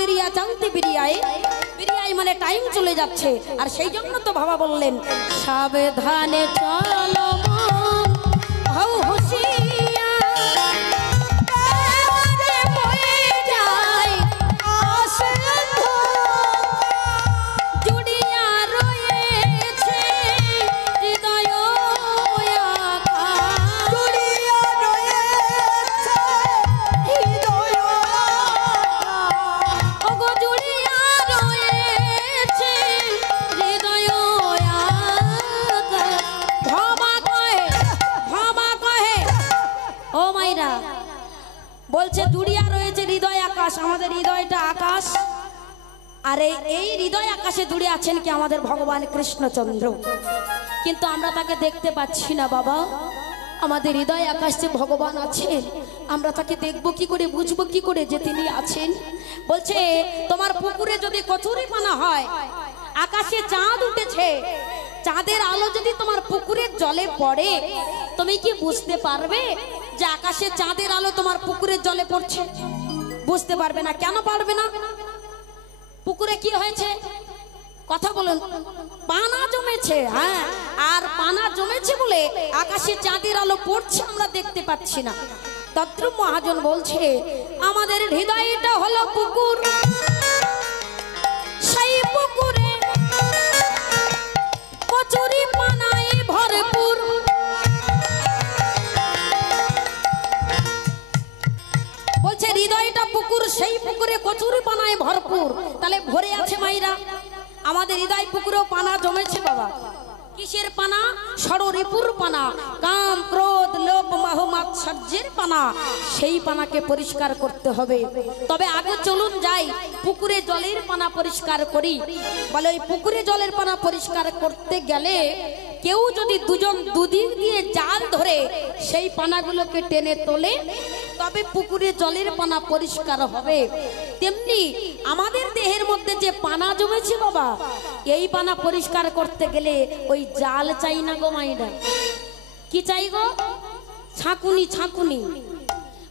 দেরিয়া জানতে বেরিয়ায় বেরিয়ায় মানে টাইম চলে যাচ্ছে আর সেই জন্য তো বাবা বললেন সাবধানে চলো মন হও হুঁশিয়ার বলছে দুনিয়া রয়েছে হৃদয় আকাশ আমাদের হৃদয়টা আকাশ আর এই হৃদয় আকাশে দূরে আছেন কি আমাদের ভগবান কৃষ্ণচন্দ্র কিন্তু আমরা তাকে দেখতে পাচ্ছি না বাবা আমাদের হৃদয় আকাশে ভগবান আছেন আমরা তাকে দেখব কি করে বুঝবো কি করে যে তিনি আছেন বলছে তোমার পুকুরে যদি কচুরিপানা হয় আকাশে চাঁদ উঠেছে চাঁদের আলো যদি তোমার পুকুরের জলে পড়ে তুমি কি বুঝতে পারবে যে আকাশে চাঁদের আলো তোমার পুকুরের জলে পড়ছে বুঝতে পারবে না কেন পারবে না পুকুরে কি হয়েছে কথা বলুন পানা জমেছে হ্যাঁ আর পানা জমেছে বলে আকাশে চাঁদের আলো পড়ছে আমরা দেখতে পাচ্ছি না তদ্রুপ মহাজন বলছে আমাদের হৃদয়টা হলো পুকুর সেই পুকুরে কচুরি পানায় ভরপুর বলছে হৃদয়টা পুকুর সেই পুকুরে কচুরি পানায় ভরপুর তাহলে ভরে আছে মাইরা আমাদের হৃদয় পুকুরেও পানা জমেছে বাবা কিসের পানা ষড়রিপুর পানা কাম ক্রোধ লোভ মোহ মাৎসর্যের পানা সেই পানাকে পরিষ্কার করতে হবে তবে আগে চলুন যাই পুকুরে জলের পানা পরিষ্কার করি বলে ওই পুকুরে জলের পানা পরিষ্কার করতে গেলে কেউ যদি দুদিক দিয়ে জাল ধরে সেই পানাগুলোকে টেনে তোলে তবে পুকুরে জলের পানা পরিষ্কার হবে তেমনি আমাদের দেহের মধ্যে যে পানা জমেছে বাবা এই পানা পরিষ্কার করতে গেলে ওই জাল চাই না গো মাইরা কি চাই গো ছাকুনি ছাকুনি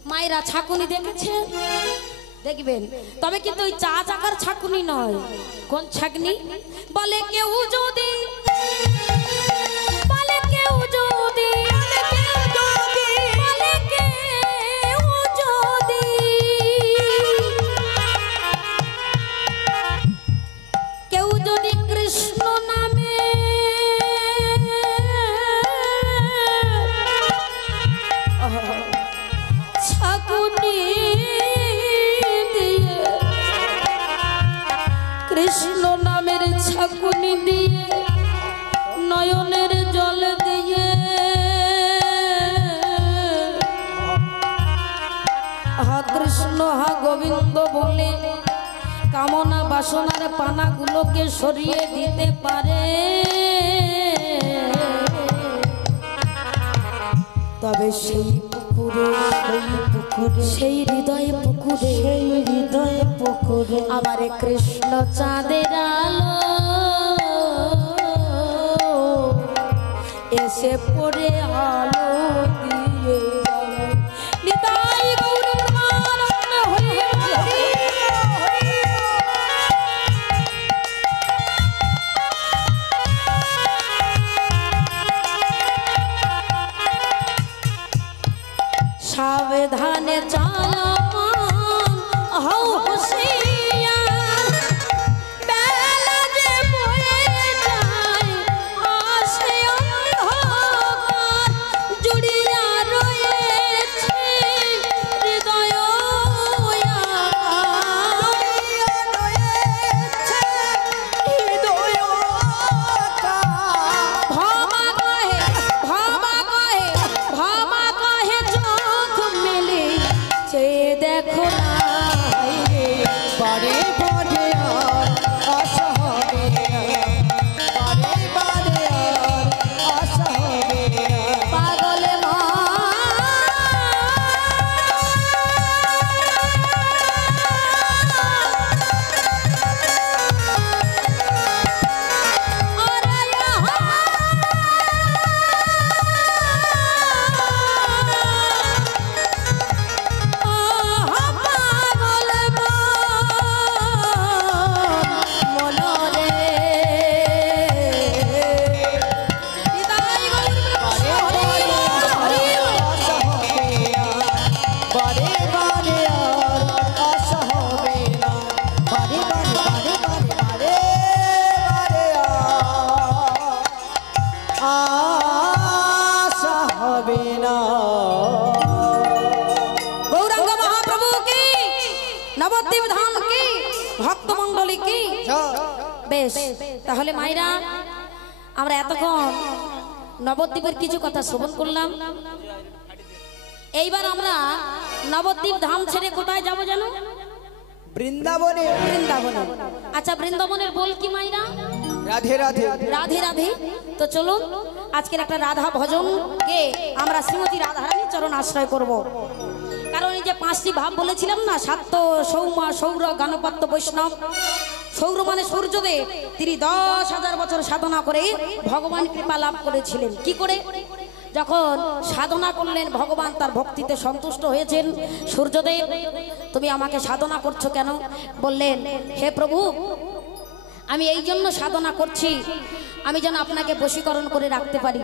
মায়েরা ছাকুনি দেখেছে দেখবেন তবে কিন্তু ওই চা চাকার ছাকুনি নয় কোন ছাকনি বলে কেউ যদি কৃষ্ণ নামের ছাকুনি দিয়ে নয়নের জল দিয়ে হা কৃষ্ণ হা গোবিন্দ বলে কামনা বাসনার পানাগুলোকে সরিয়ে দিতে পারে তবে সেই পুকুরে সেই হৃদয় পুকুরে আমার কৃষ্ণ চাঁদের আলো এসে পড়ে আলো দিয়ে নিতাই গৌর প্রেমানন্দ হয়ে সাবধানে চলো মন হও হুঁশিয়ার বেলা যে বয়ে যায় আসে অন্ধকার জুড়িয়া ধান কি ভক্তমণ্ডলী কি বেশ। তাহলে মায়েরা আমরা এতক্ষণ নবদ্বীপের কিছু কথা শ্রবণ করলাম। এইবার আমরা নবদ্বীপ ধাম ছেড়ে কোথায় যাব জানো? বৃন্দাবনে। বৃন্দাবনে। আচ্ছা বৃন্দাবনের বল কি মাইরা? রাধে রাধে রাধে রাধে। তো চলুন আজকের একটা রাধা ভজনকে আমরা শ্রীমতী রাধারানীর চরণ আশ্রয় করব। কারণ এই যে 5টি ভাব বলেছিলাম না, শাক্ত, সৌমা, সৌর, গণপত্য, বৈষ্ণব। সৌর মানে সূর্যদেব, তিনি 10,000 বছর সাধনা করে ভগবান কৃপা লাভ করেছিলেন। কি করে? যখন সাধনা করলেন ভগবান তার ভক্তিতে সন্তুষ্ট হয়েছেন। সূর্যদেব তুমি আমাকে সাধনা করছো কেন? বললেন হে প্রভু আমি এই জন্য সাধনা করছি আমি যেন আপনাকে বশীকরণ করে রাখতে পারি।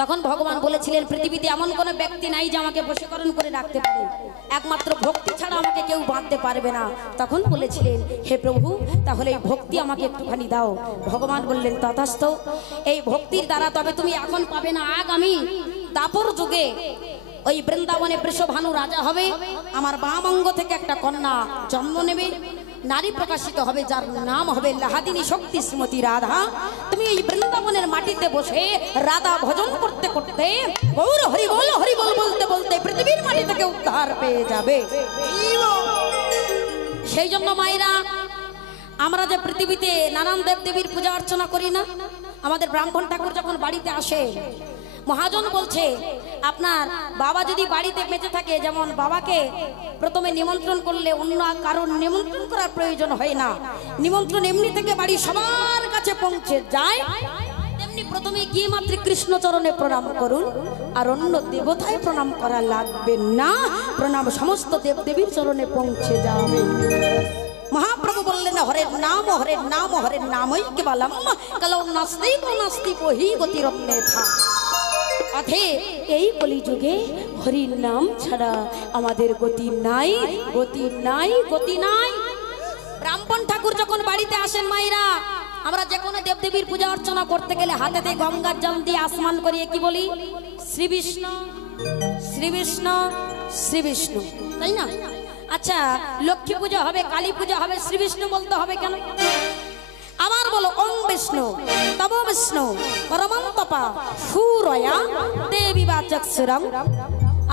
তখন ভগবান বলেছিলেন পৃথিবীতে এমন কোনো ব্যক্তি নাই যে আমাকে বশীকরণ করে রাখতে পারে, একমাত্র ভক্তি ছাড়া আমাকে কেউ বাঁধতে পারবে না। তখন বলেছিলেন হে প্রভু তাহলে এই ভক্তি আমাকে একটুখানি দাও। ভগবান বললেন তথাস্তু। এই ভক্তির দ্বারা তবে তুমি এখন পাবে না, আগামী দাপর যুগে ওই বৃন্দাবনে বৃষভানু রাজা হবে, আমার বাম অঙ্গ থেকে একটা কন্যা জন্ম নেবে, নারী প্রকাশিত হবে যার নাম হবে লাহাদিনী শক্তি শ্রীমতী রাধা। তুমি এই বৃন্দাবনের মাটিতে বসে রাধা ভজন করতে করতে গৌর হরি বল বলতে বলতে পৃথিবীর মাটি থেকে উদ্ধার পেয়ে যাবে। সেই জন্য মায়েরা আমরা যে পৃথিবীতে নানান দেব দেবীর পূজা অর্চনা করি না, আমাদের ব্রাহ্মণ ঠাকুর যখন বাড়িতে আসে মহাজন বলছে আপনার বাবা যদি বাড়িতে বেঁচে থাকে, যেমন বাবাকে প্রথমে নিমন্ত্রণ করলে অন্য কারণ নিমন্ত্রণ করার প্রয়োজন হয় না, নিমন্ত্রণ এমনি থেকে বাড়ি সবার কাছে পৌঁছে যায়, তেমনি প্রথমে গিয়ে মাত্র কৃষ্ণ চরণে প্রণাম করুন, আর অন্য দেবতায় প্রণাম করা লাগবে না, প্রণাম সমস্ত দেবদেবীর চরণে পৌঁছে যাবে। মহাপ্রভু বললেন হরের নাম হরের নাম হরের নামই কেবলম কালো নাস্তি কো নাস্তি বহি গতিরন্যথা। অথে এই কলিযুগে হরির নাম ছাড়া আমাদের গতি নাই, গতি নাই, গতি নাই। ব্রাহ্মণ ঠাকুর যখন বাড়িতে আসেন মাইরা, আমরা যে কোনো দেবদেবীর পূজা অর্চনা করতে গেলে হাতেতে গঙ্গার জল দিয়ে আসমান করিয়ে কি বলি? শ্রী বিষ্ণু শ্রী বিষ্ণু শ্রী বিষ্ণু, তাই না? আচ্ছা লক্ষ্মী পূজা হবে, কালী পূজা হবে, শ্রী বিষ্ণু বলতে হবে কেন? আবার বলো ওং বিষ্ণু তব বিষ্ণু পরমন্তপা সুরয়া দেবী বা চক্ষুরম।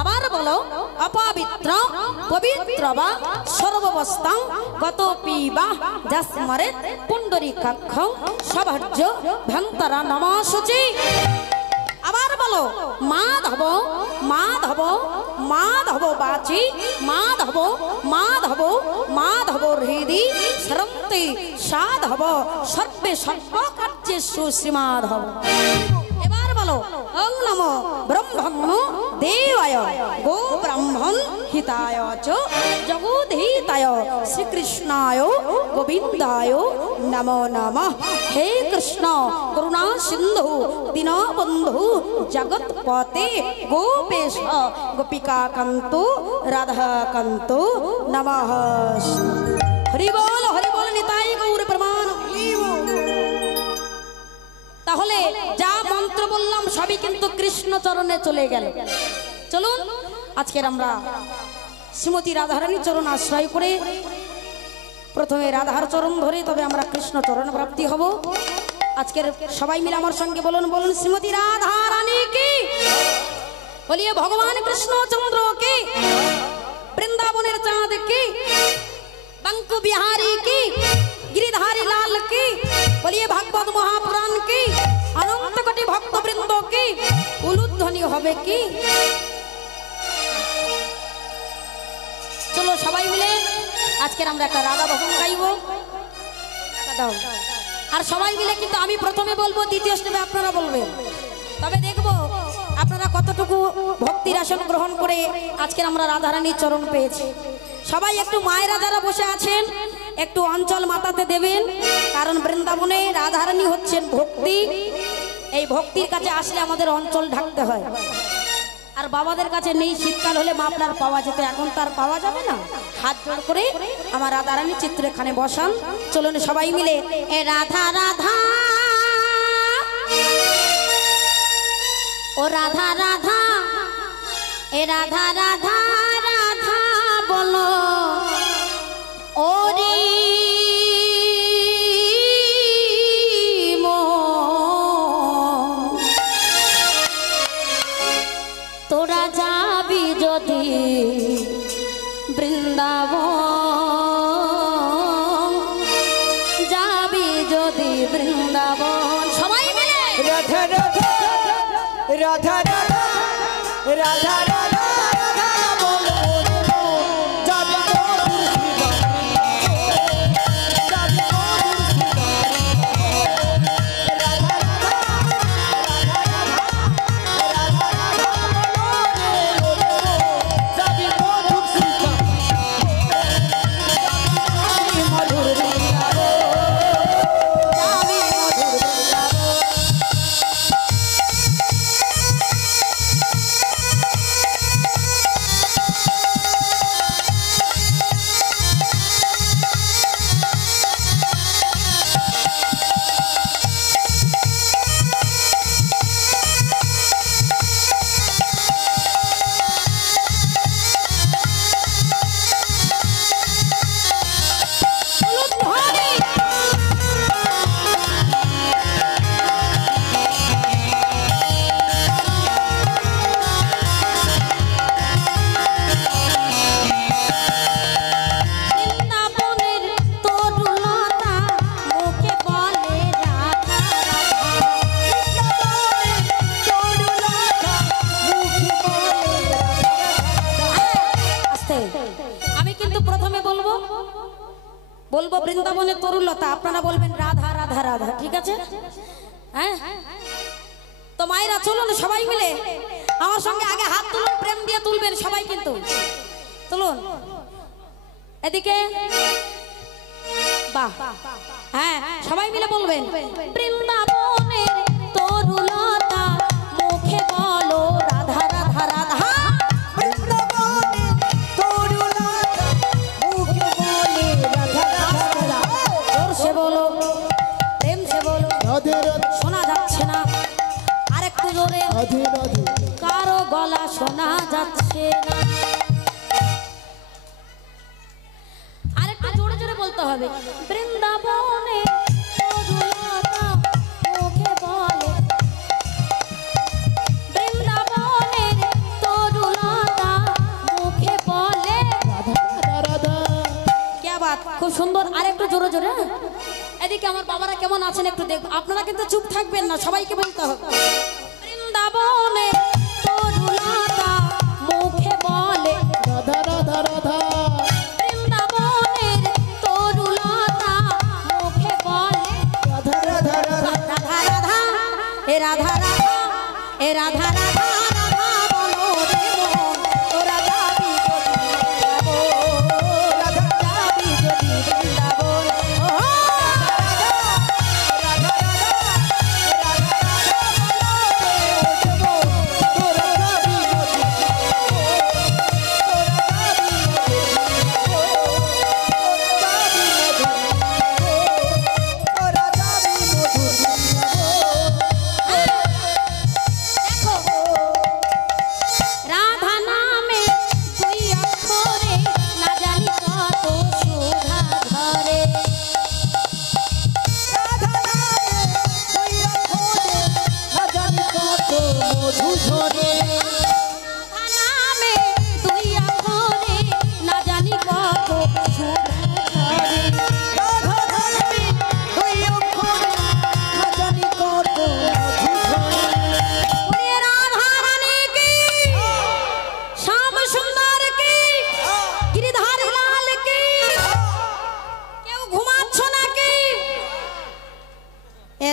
আবার বলো অপবিত্র পবিত্র বা সর্ববস্তাং গতপি বা যস্মরে পুণ্ডরীকাক্ষং সভজ্য ভন্তরা নমঃশুচি। আবার বলো মাধব মাধব মাধব বাচি মাধব মাধব মাধব হৃদি সরন্তি সাধব সর্বে সর্বকার্যেষু শ্রীমাধব। এবার বলো ওং নমো ব্রহ্মণ্য দেবায় গো ব্রাহ্মণ হিতায় চ জগদ্ধিতায় শ্রীকৃষ্ণায় গোবিন্দায় নমো নমঃ। হে কৃষ্ণ করুণা সিন্ধু দীনবন্ধু জগৎপতে গোপেশ গোপিকাকান্ত রাধাকান্ত নমঃ। হরি বল নিতাই গৌর প্রমাণ। তাহলে যা মন্ত্র বললাম সবই কিন্তু কৃষ্ণ চরণে চলে গেল। চলুন আজকের আমরা শ্রীমতী রাধারানীর চরণ আশ্রয় করে প্রথমে রাধার চরণ ধরে তবে আমরা কৃষ্ণ চরণ প্রাপ্তি হব। আজকের সবাই মিলে আমার সঙ্গে বলুন বলুন শ্রীমতী রাধারানী কি, বলিয়ে ভগবান কৃষ্ণচন্দ্র কি, বৃন্দাবনের চাঁদ কি, বাঙ্কু বিহারী কি, गिरिधारी लाल की, बोलिए भागवत महापुराण की, अनंत कोटि भक्त वृंद की उलुध्वनि होबे की। चलो सबाई मिले आजकेर आमरा एकटा राधा भजन गाइबो। আর সবাই মিলে কিন্তু আমি প্রথমে বলবো, দ্বিতীয় স্টেপে আপনারা বলবেন, তবে দেখবো আপনারা কতটুকু ভক্তির আসন গ্রহণ করে আজকের আমরা রাধারানীর চরণ পেয়েছি। সবাই একটু মায়েরা যারা বসে আছেন একটু অঞ্চল মাতাতে দেবেন, কারণ বৃন্দাবনে রাধারানী হচ্ছেন ভক্তি, এই ভক্তির কাছে আসলে আমাদের অঞ্চল ঢাকতে হয়। আর বাবাদের কাছে নেই, শীতকাল হলে মাফলার পাওয়া যেত, এখন তার পাওয়া যাবে না। হাত জোড় করে আমার রাধারানী চিত্র এখানে বসান। চলুন সবাই মিলে এ রাধা রাধা ও রাধা রাধা এ রাধা রাধা রাধা বলো, ও রাধা রাধা রাধা রাধা রাধা বলো রে মন, যাবি মধুর শ্রীবাড়ি, যাবি মধুর শ্রীবাড়ি। রাধা রাধা রাধা রাধা রাধা বলো রে মন, যাবি মধুর শ্রীবাড়ি, যাবি মধুর বৃন্দাবন, যাবি মধুর বৃন্দাবন। আমি কিন্তু প্রথমে বলবো বলবো বৃন্দাবনের তরুলতা, আপনারা বলবেন রাধা রাধা রাধা, ঠিক আছে? হ্যাঁ, তো মায়েরা চলুন সবাই মিলে আমার সঙ্গে আগে হাত তুলুন, প্রেম দিয়ে তুলবেন সবাই, কিন্তু তুলুন এদিকে, বাহ, হ্যাঁ সবাই মিলে বলবেন বৃন্দাবনের তরুলতা মুখে বলো রাধা রাধা রাধা, শোনা যাচ্ছে না, আরেকটু জোরে, কারো গলা শোনা যাচ্ছে না, আরেকটু জোরে জোরে বলতে হবে বৃন্দাবনে তরুলতা মুখে বলে, বৃন্দাবনের তরুলতা মুখে বলে क्या बात, খুব সুন্দর, আরেকটু জোরে জোরে। এদিকে আমার বাবারা কেমন আছেন একটু দেখো, আপনারা কিন্তু চুপ থাকবেন না, সবাইকে বলতে হবে বৃন্দাবনে তরুলতা মুখে বলে রাধা রাধা রাধা, বৃন্দাবনের তরুলতা মুখে বলে রাধা রাধা রাধা রাধা রাধা, এ রাধা রাধা, এ রাধা রাধা রাধা বলো রে মন, তোরা যাবি যদি বৃন্দাবন, যাবি যদি বৃন্দাবন, রাধা রাধা, এ রাধা রাধা, এ রাধা রাধা রাধা বলো রে মন, তোরা যাবি যদি বৃন্দাবন, যাবি যদি বৃন্দাবন।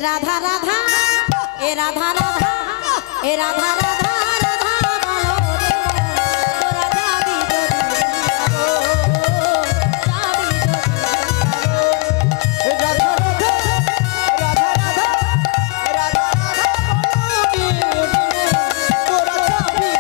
রাধা রাধা রাধা রাধা রাধা বলো রে মন, তোরা যাবি মধুর বৃন্দাবন, তোরা যাবি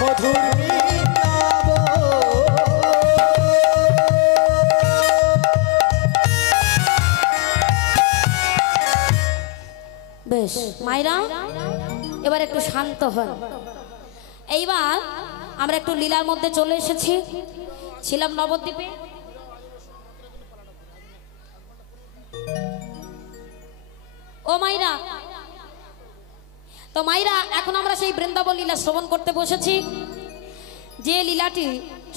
মধুর বেশ মায়েরা এবার একটু শান্ত হন। এইবার আমরা একটু লীলার মধ্যে চলে এসেছি। ছিলাম নবদ্বীপে, ও মাইরা, তো মাইরা এখন আমরা সেই বৃন্দাবন লীলা শ্রবণ করতে বসেছি। যে লীলাটি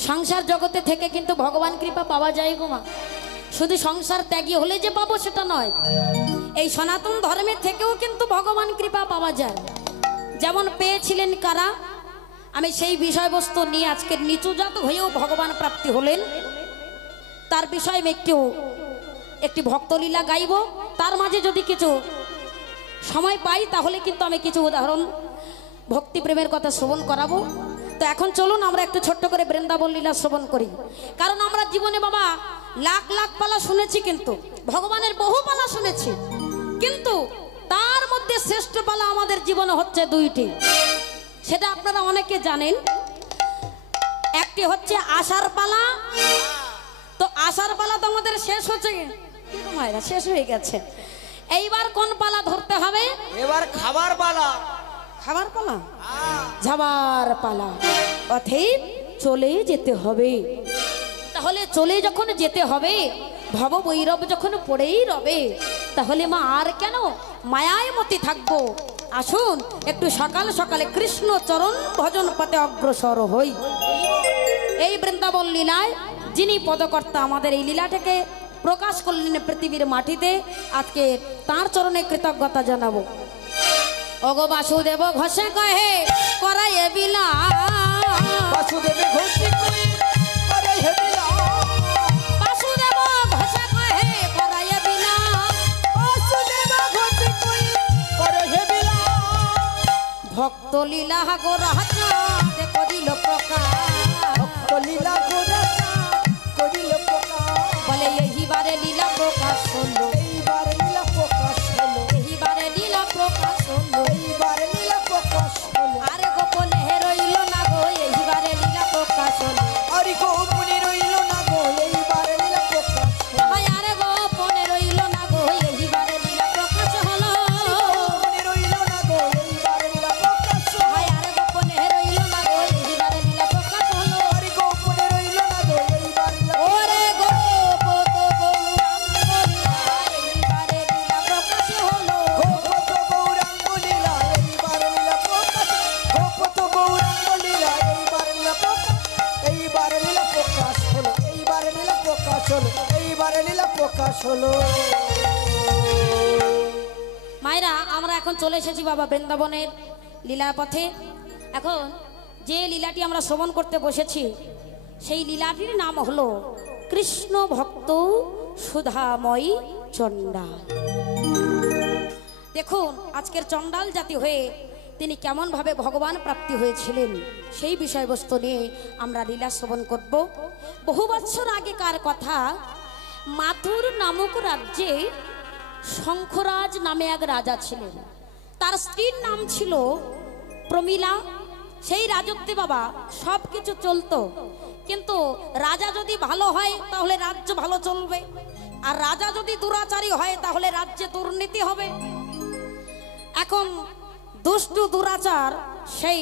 সংসার জগতে থেকে কিন্তু ভগবান কৃপা পাওয়া যায় গো মা। শুধু সংসার ত্যাগী হলে যে পাবো সেটা নয়, এই সনাতন ধর্মের থেকেও কিন্তু ভগবান কৃপা পাওয়া যায়। যেমন পেয়েছিলেন কারা, আমি সেই বিষয়বস্তু নিয়ে আজকে নিচুজাত হয়েও ভগবান প্রাপ্তি হলেন তার বিষয়ে আমি একটি ভক্তলীলা গাইব। তার মাঝে যদি কিছু সময় পাই তাহলে কিন্তু আমি কিছু উদাহরণ ভক্তি প্রেমের কথা শ্রবণ করাবো। তো এখন চলুন আমরা একটু ছোট্ট করে বৃন্দাবন লীলা শ্রবণ করি। কারণ আমরা জীবনে বাবা লাখ লাখ পালা শুনেছি, কিন্তু ভগবানের বহু পালা শুনেছি, কিন্তু তার মধ্যে শ্রেষ্ঠ পালা আমাদের জীবনে হচ্ছে দুইটি। সেটা আপনারা অনেকে জানেন। একটি হচ্ছে আষাঢ় পালা। তো আষাঢ় পালা তো আমাদের শেষ হচ্ছে, শেষ হয়ে গেছে। এইবার কোন পালা ধরতে হবে? এবার খাবার পালা। খাবার পালা, যাবার পালা, অতএব চলে যেতে হবে। তাহলে চলে যখন যেতে হবে, ভব বৈরব যখন পড়েই রবে, তাহলে মা আর কেন মায়ায় মতি থাকবো। আসুন একটু সকাল সকালে কৃষ্ণ চরণ ভজন পথে অগ্রসর হই। এই বৃন্দাবন লীলায় যিনি পদকর্তা আমাদের এই লীলাটাকে প্রকাশ করলেন পৃথিবীর মাটিতে, আজকে তার চরণে কৃতজ্ঞতা জানাবো। ওগো বাসুদেব ঘষে কহে করাইয়ে বিলা, বাসুদেব ঘষে কহে করাইয়ে বিলা, বাসুদেব ঘষে কহে করাইয়ে বিলা, বাসুদেব ঘষে কহে করাইয়ে বিলা। ভক্ত লীলা গো রাজা দেখো দিল প্রকাশ, ভক্ত লীলা গো রাজা করিল প্রকাশ। বলে এইবারে লীলা প্রকাশ হলো, এইবারে লীলা প্রকাশ হলো, এইবারে লীলা প্রকাশ হলো। এইবারে লীলা প্রকাশ হলো। আরে গোপনে রইল না গো এইবারে লীলা প্রকাশ হলো, আরে গোপনে রইল না গো এইবারে লীলা প্রকাশ হলো। ভাই আরে গোপনে রইল না গো এইবারে লীলা প্রকাশ হলো, গোপনে রইল না গো এইবারে লীলা প্রকাশ হলো। ভাই আরে গোপনে রইল না গো এইবারে লীলা প্রকাশ হলো। আরে গোপনে রইল না গো এইবারে লীলা। ওরে গোপত গৌরাঙ্গ এইবারে লীলা প্রকাশ হলো, গোপত গৌরাঙ্গ লীলা এইবারে লীলা প্রকাশ। গোপত গৌরাঙ্গ লীলা এইবারে লীলা প্রকাশ। এইবারে লীলা প্রকাশ হলো, এইবারে লীলা প্রকাশ হলো, এইবারে লীলা প্রকাশ হলো। মায়েরা আমরা এখন চলে এসেছি বাবা বৃন্দাবনের লীলা পথে। এখন যে লীলাটি আমরা শ্রবণ করতে বসেছি সেই লীলাটির নাম হলো কৃষ্ণ ভক্ত সুধাময়ী চণ্ডাল। দেখুন আজকের চণ্ডাল জাতি হয়ে তিনি কেমন ভাবে ভগবান প্রাপ্তি হয়েছিলেন সেই বিষয়বস্তু নিয়ে আমরা লীলা শ্রবণ করব। বহু বছর আগেকার কথা, মাথুর নামক রাজ্যে শঙ্খরাজ নামে এক রাজা ছিলেন। তার স্ত্রীর নাম ছিল প্রমীলা। সেই রাজত্বে বাবা সব কিছু চলতো, কিন্তু রাজা যদি ভালো হয় তাহলে রাজ্য ভালো চলবে, আর রাজা যদি দুরাচারী হয় তাহলে রাজ্যে দুর্নীতি হবে। এখন দুষ্টু দুরাচার সেই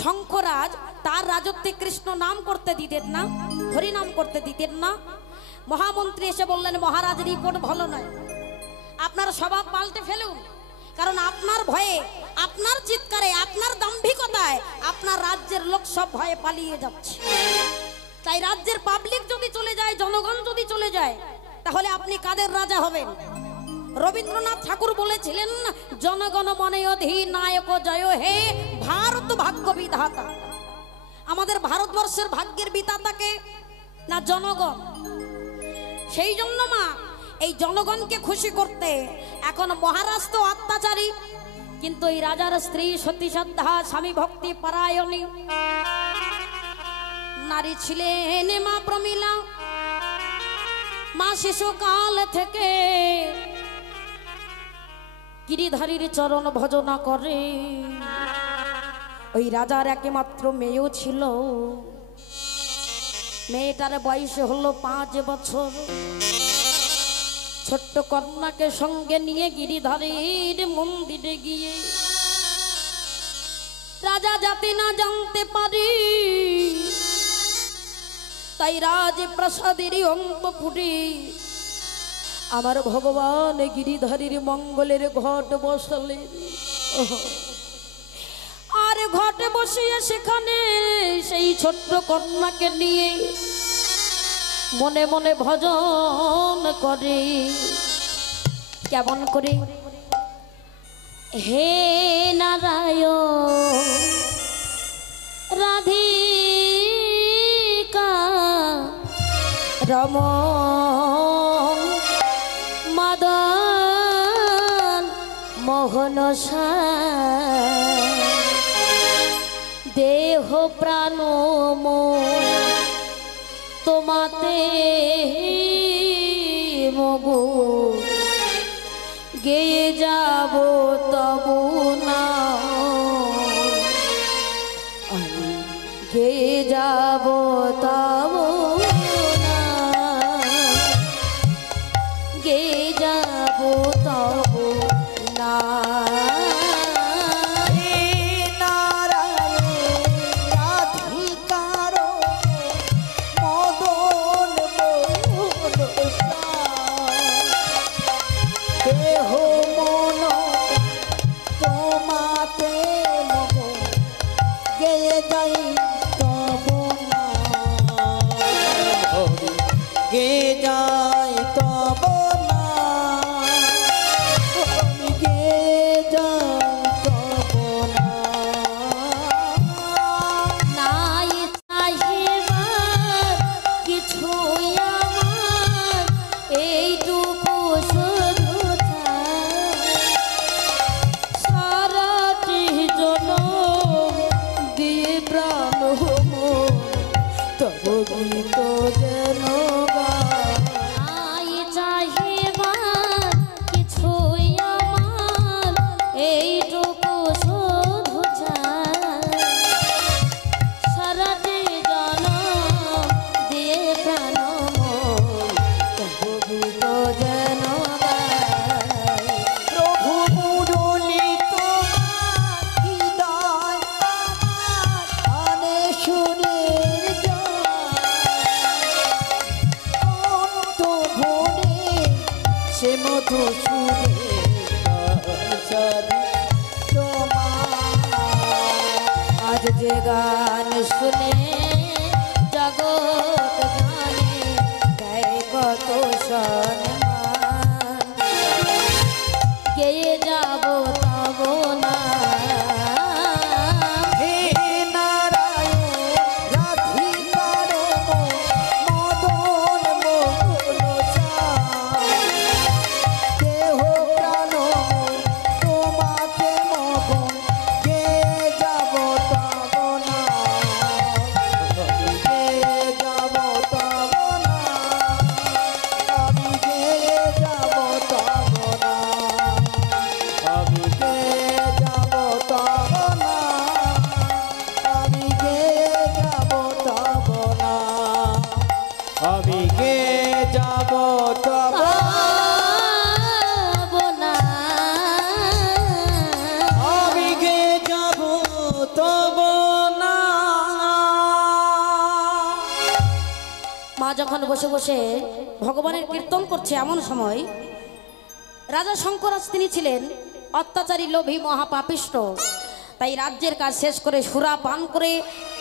শঙ্খরাজ তার রাজত্বে কৃষ্ণ নাম করতে দিতেন না, হরিনাম করতে দিতেন না। মহামন্ত্রী এসে বললেন, মহারাজ রিপোর্ট ভালো নয়, আপনার স্বভাব পাল্টে ফেলুন, কারণ আপনার ভয়ে, আপনার চিৎকারে, আপনার দাম্ভিকতায় আপনার রাজ্যের লোক সব ভয়ে পালিয়ে যাচ্ছে। তাই রাজ্যের পাবলিক যদি চলে যায়, জনগণ যদি চলে যায়, তাহলে আপনি কাদের রাজা হবেন? রবীন্দ্রনাথ ঠাকুর বলেছিলেন, জনগণ মনে অধিনায়ক জয় হে ভারত ভাগ্য বিধাতা। আমাদের ভারতবর্ষের ভাগ্যের বিধাতাকে না জনগণ। সেই জন্য মা এই জনগণকে খুশি করতে এখন মহারাজ তো অত্যাচারী, কিন্তু এই রাজার স্ত্রী সতী শ্রদ্ধা স্বামী ভক্তি পরায়ণী নারী ছিলেন মা প্রমীলা। মা শিশুকাল থেকে গিরিধারীর চরণ ভজনা করে। ওই রাজার একমাত্র মেয়েও ছিল, মেয়েটার বয়স হলো 5 বছর। ছোট্ট কন্যাকে সঙ্গে নিয়ে গিরিধারীর মন্দিরে গিয়ে রাজা যাতে না জানতে পারে, তাই রাজ প্রাসাদের অন্তঃপুরে আমার ভগবান গিরিধারীর মঙ্গলের ঘট বসালেন। আর ঘটে বসিয়ে সেখানে সেই ছোট্ট কন্যাকে নিয়ে মনে মনে ভজন করে। কেমন করে? হে নারায়ণ রাধিকা রমণ মদন মোহন দেহ প্রাণ তোমাতে মগু গেয়ে যাব তবু না, আমি গেয়ে যাব তবু না, গেয়ে যাব তবু না। আজ যে গান শুনে জগৎ জানে গায়ে কত সম্মান, গেয়ে যাব তব না। মা যখন বসে বসে ভগবানের কীর্তন করছে, এমন সময় রাজা শঙ্করাজ তিনি ছিলেন অত্যাচারী, লোভী, মহাপাপিষ্ট। তাই রাজ্যের কাজ শেষ করে সুরা পান করে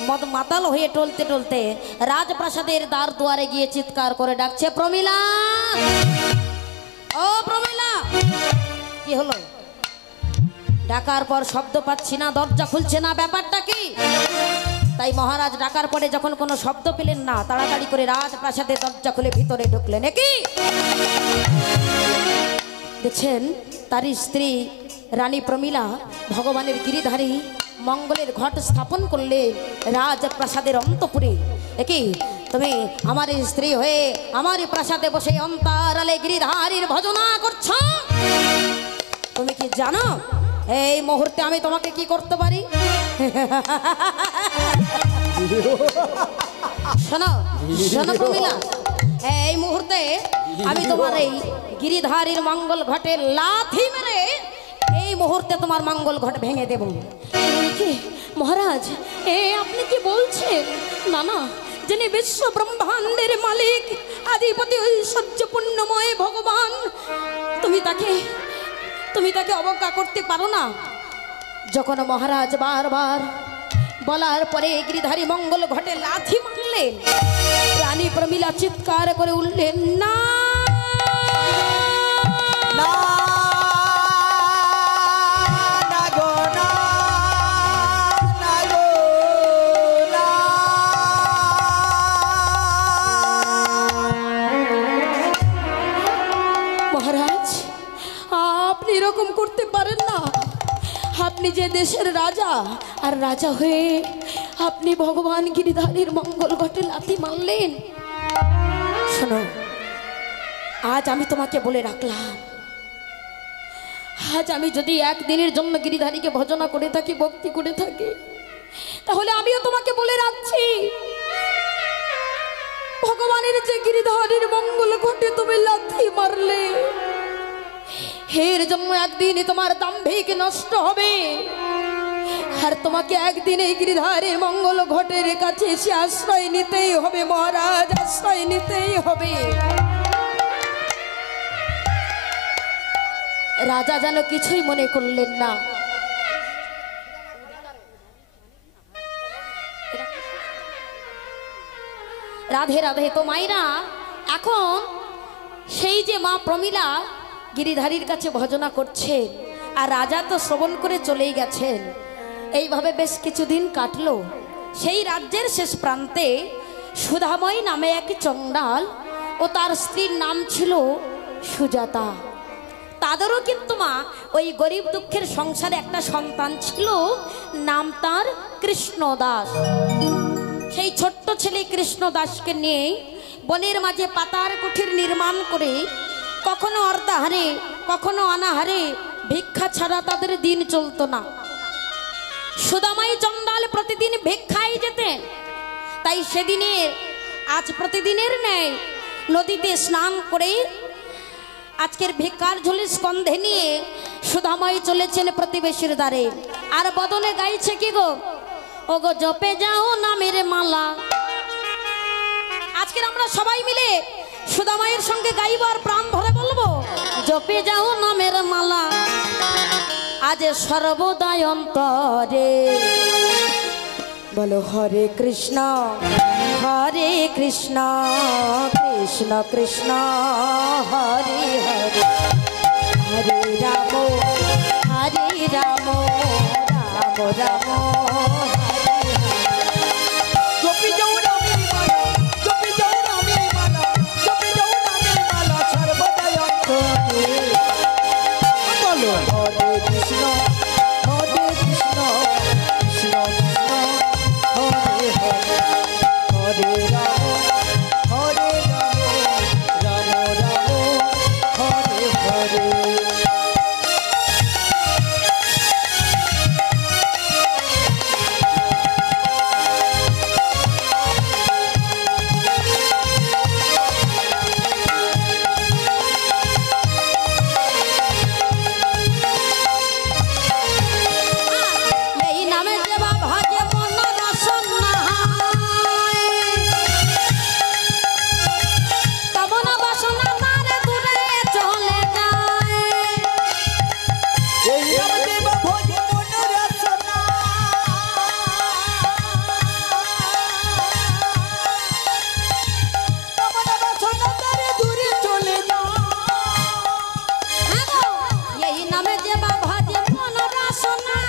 মদ মাতাল হয়ে টলতে টলতে রাজপ্রাসাদের দ্বার দুয়ারে গিয়ে চিৎকার করে ডাকছে, প্রমীলা, ও প্রমীলা। কি হলো? ডাকার পর শব্দ পাচ্ছি না, দরজা খুলছে না, ব্যাপারটা কি? তাই মহারাজ ডাকার পরে যখন কোনো শব্দ পেলেন না, তাড়াতাড়ি করে রাজপ্রাসাদের দরজা খুলে ভিতরে ঢুকলেন। কি দেখছেন? তারই স্ত্রী রানী প্রমীলা ভগবানের গিরিধারী মঙ্গলের ঘট স্থাপন করলে রাজপ্রাসাদের অন্তঃপুরে। কি তুমি আমার স্ত্রী হয়ে আমার প্রাসাদে বসে অন্তরালে গিরিধারীর ভজনা করছ? তুমি কি জানো এই মুহূর্তে আমি তোমাকে কি করতে পারি? শোনো শোনো প্রমীলা, এই মুহূর্তে আমি তোমার এই গিরিধারীর মঙ্গল ঘটে লাথি মেরে এই মুহূর্তে তোমার মঙ্গল ঘট ভেঙে দেব। কি মহারাজ, আপনি কি বলছেন? না না, যিনি বিশ্ব ব্রহ্মাণ্ডের মালিক, আদিপতি, ঐশ্বর্যপূর্ণময় ভগবান, তুমি তাকে অবজ্ঞা করতে পারো না। যখন মহারাজ বারবার বলার পরে গিরিধারী মঙ্গল ঘটে লাথি মারলেন, রানী প্রমীলা চিৎকার করে উঠলেন, না না না গো না না গো না। মহারাজ, আপনি এরকম করতে পারেন না। আপনি যে দেশের রাজা, আর রাজা হয়ে আপনি ভগবান গিরিধারীর মঙ্গল ঘটে লাথি মারলেন। শোনো, আজ আমি তোমাকে বলে রাখলাম, আজ আমি যদি একদিনের জন্য গিরিধারীকে ভজনা করে থাকি, ভক্তি করে থাকি, তাহলে আমিও তোমাকে বলে রাখছি, ভগবানের যে গিরিধারীর মঙ্গল ঘটে তুমি লাথি মারলে, এর জন্য একদিন তোমার দাম্ভিক নষ্ট হবে, আর তোমাকে একদিন এই গিরিধারীর মঙ্গল ঘটের কাছে এসে আশ্রয় নিতেই হবে মহারাজ, আশ্রয় নিতেই হবে। রাজা যেন কিছুই মনে করলেন না। রাধে রাধে। তো মাইরা, এখন সেই যে মা প্রমীলা গিরিধারীর কাছে ভজনা করছে, আর রাজা তো শ্রবণ করে চলেই গেছেন। এইভাবে বেশ কিছুদিন কাটলো। সেই রাজ্যের শেষ প্রান্তে সুধাময় নামে এক চণ্ডাল ও তার স্ত্রীর নাম ছিল সুজাতা। তাদেরও কিন্তু মা ওই গরিব দুঃখের সংসারে একটা সন্তান ছিল, নাম তার কৃষ্ণদাস। সেই ছোট্ট ছেলে কৃষ্ণদাসকে নিয়ে বনের মাঝে পাতার কুঠির নির্মাণ করে কখনো অর্ধাহারে কখনো অনাহারে ভিক্ষা ছাড়া তাদের দিন চলতো না। সুদামাই চণ্ডাল প্রতিদিন ভিক্ষায় যেতেন। তাই সেদিনের আজ প্রতিদিনের ন্যায় নদীতে স্নান করে আজকের ভিক্ষার ঝুলি স্কন্ধে নিয়ে সুধাময় চলেছেন প্রতিবেশীর দ্বারে, আর বদনে গাইছে কি গো, ও গো জপে যাও নামের মালা। আজকের আমরা সবাই মিলে সুধাময়ের সঙ্গে গাইব আর প্রাণ ভরে বলবো, জপে যাও নামের মালা আজ সর্বদাই অন্তরে, বলো হরে কৃষ্ণ কৃষ্ণ কৃষ্ণ হরে হরে, হরে রাম রাম রাম হরে হরে। জপি যাও নামের মালা, জপি যাও নামের মালা, জপি যাও নামের মালা সর্বদাই অন্তরে। বলো হরে কৃষ্ণ কৃষ্ণ কৃষ্ণ হরে হরে, হরে রাম রাম রাম হরে হরে। এই নামে যে ভাজে মন রসনা, কামনা বাসনা তার দূরে চলে যায়। এই নামদেব ভোজে মন রসনা, কামনা বাসনা তার দূরে চলে যায়। এই নামে যে ভাজে মন রসনা,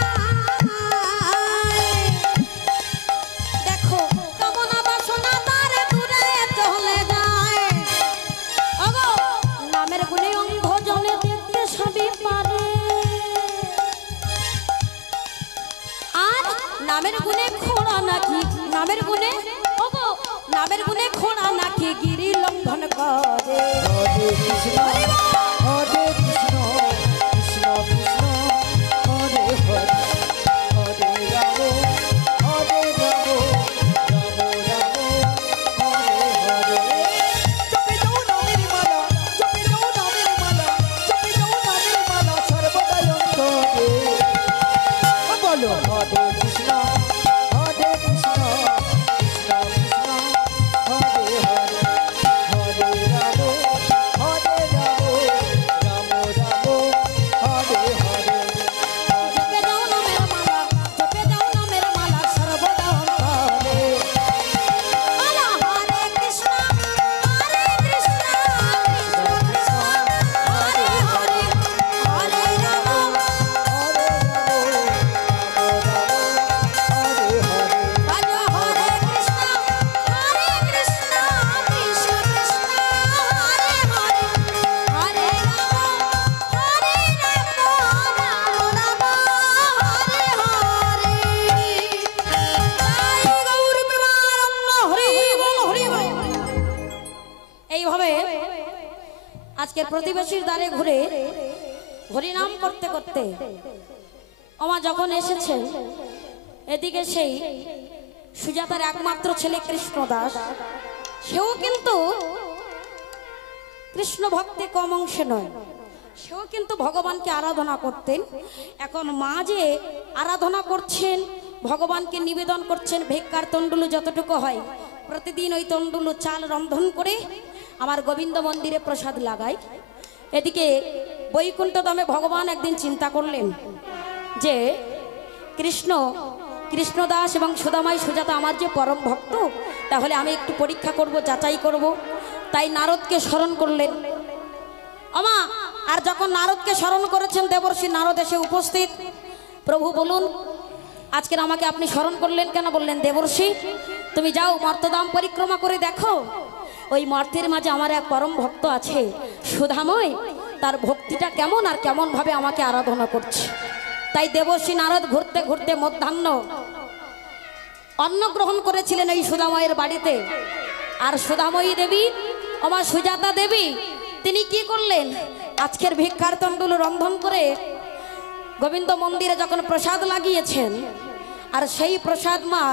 দেখো কামনা বাসনা তার দূরে চলে যায়। ওগো নামের গুণে অন্ধ জনে দেখতে সবই পারে, আর নামের গুণে খোড়া নাকি, নামের গুণে ওগো নামের গুণে খোড়া নাকি গিরি লঙ্ঘন করে। হরে কৃষ্ণ কৃষ্ণ কৃষ্ণ হরে হরে, হরে রাম রাম হরে হরে। জপে যাও নামের মালা, জপে যাও নামের মালা, জপে যাও নামের মালা সর্বদাই অন্তরে। আজকের প্রতিবেশীর দ্বারে ঘুরে হরিনাম করতে করতে আমা যখন এসেছে, এদিকে সেই সুজাতার একমাত্র ছেলে কৃষ্ণদাস, সেও কিন্তু কৃষ্ণ ভক্তে কম অংশে নয়, সেও কিন্তু ভগবানকে আরাধনা করতেন। এখন মা যে আরাধনা করছেন, ভগবানকে নিবেদন করছেন, ভিক্ষার তণ্ডুলু যতটুকু হয় প্রতিদিন ওই তণ্ডুলু চাল রন্ধন করে আমার গোবিন্দ মন্দিরে প্রসাদ লাগায়। এদিকে বৈকুণ্ঠ ধামে ভগবান একদিন চিন্তা করলেন যে কৃষ্ণদাস এবং সুদামাই সুজাতা আমার যে পরম ভক্ত, তাহলে আমি একটু পরীক্ষা করব, যাচাই করব। তাই নারদকে স্মরণ করলেন। আমা আর যখন নারদকে স্মরণ করেছেন, দেবর্ষি নারদ এসে উপস্থিত। প্রভু বলুন, আজকের আমাকে আপনি স্মরণ করলেন কেন? বললেন, দেবর্ষি তুমি যাও মর্তধাম পরিক্রমা করে দেখো, ওই মর্তের মাঝে আমার এক পরম ভক্ত আছে সুধাময়, তার ভক্তিটা কেমন আর কেমন ভাবে আমাকে আরাধনা করছে। তাই দেবর্ষি নারদ ঘুরতে ঘুরতে মধ্যাহ্ন অন্ন গ্রহণ করেছিলেন ওই সুধাময়ের বাড়িতে। আর সুধাময়ী দেবী, আমার সুজাতা দেবী, তিনি কি করলেন? আজকের ভিক্ষার তণ্ডুল রন্ধন করে গোবিন্দ মন্দিরে যখন প্রসাদ লাগিয়েছেন, আর সেই প্রসাদ মা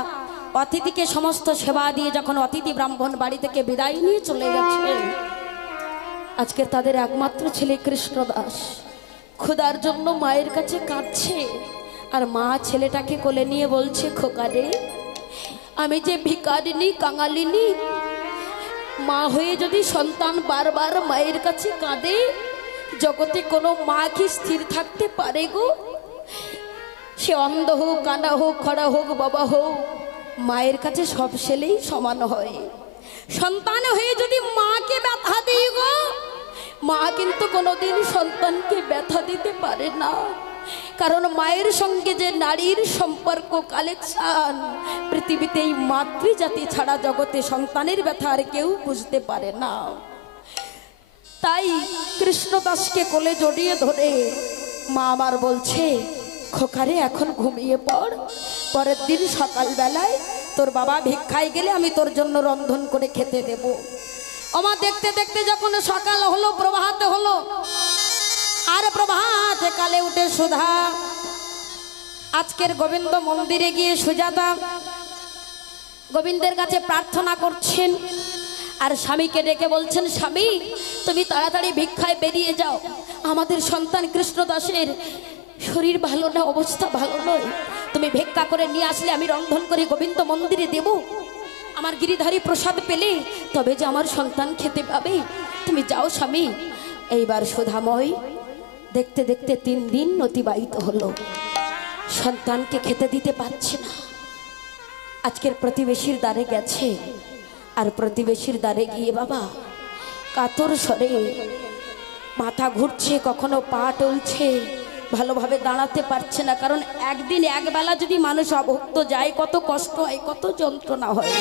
অতিথিকে সমস্ত সেবা দিয়ে যখন অতিথি ব্রাহ্মণ বাড়ি থেকে বিদায় নিয়ে চলে গেছেন, আজকে তাদের একমাত্র ছেলে কৃষ্ণদাস ক্ষুধার জন্য মায়ের কাছে কাঁদছে। আর মা ছেলেটাকে কোলে নিয়ে বলছে, খোকা রে, আমি যে ভিখারিনী কাঙালিনী, মা হয়ে যদি সন্তান বারবার মায়ের কাছে কাঁদে, জগতে কোনো মা কি স্থির থাকতে পারে গো? সে অন্ধ হোক, কানা হোক, খড়া হোক, বাবা হোক, মায়ের কাছে সব ছেলেই সমান হয়। সন্তান হয়ে যদি মাকে ব্যথা দিই গো, মা কিন্তু কোনোদিন সন্তানকে ব্যথা দিতে পারে না। কারণ মায়ের সঙ্গে যে নারীর সম্পর্ক, কালেকশন, পৃথিবীতে এই মাতৃজাতি ছাড়া জগতে সন্তানের ব্যথা আর কেউ বুঝতে পারে না। তাই কৃষ্ণদাসকে কোলে জড়িয়ে ধরে মা আমার বলছে, খোকারে এখন ঘুমিয়ে পড়, পরের দিন সকালবেলায় তোর বাবা ভিক্ষায় গেলে আমি তোর জন্য রন্ধন করে খেতে দেব। আমার দেখতে দেখতে যখন সকাল হলো, প্রভাত হলো, আর প্রভাতে কালে উঠে সুধা আজকের গোবিন্দ মন্দিরে গিয়ে সুজাতা গোবিন্দের কাছে প্রার্থনা করছেন। আর স্বামীকে ডেকে বলছেন, স্বামী তুমি তাড়াতাড়ি ভিক্ষায় বেরিয়ে যাও, আমাদের সন্তান কৃষ্ণদাসের শরীর ভালো না, অবস্থা ভালো নয়, তুমি ভিক্ষা করে নিয়ে আসলে আমি রন্ধন করে গোবিন্দ মন্দিরে দেব। আমার গিরিধারী প্রসাদ পেলে তবে যে আমার সন্তান খেতে পাবে, তুমি যাও স্বামী। এইবার সুধাময় দেখতে দেখতে 3 দিন অতিবাহিত হলো, সন্তানকে খেতে দিতে পারছে না। আজকের প্রতিবেশীর দ্বারে গেছে, আর প্রতিবেশীর দ্বারে গিয়ে বাবা কাতর স্বরে মাথা ঘুরছে, কখনো পা টলছে, ভালোভাবে দাঁড়াতে পারছে না। কারণ একদিন একবেলা যদি মানুষ অভুক্ত যায়, কত কষ্ট হয়, কত যন্ত্রণা হয়।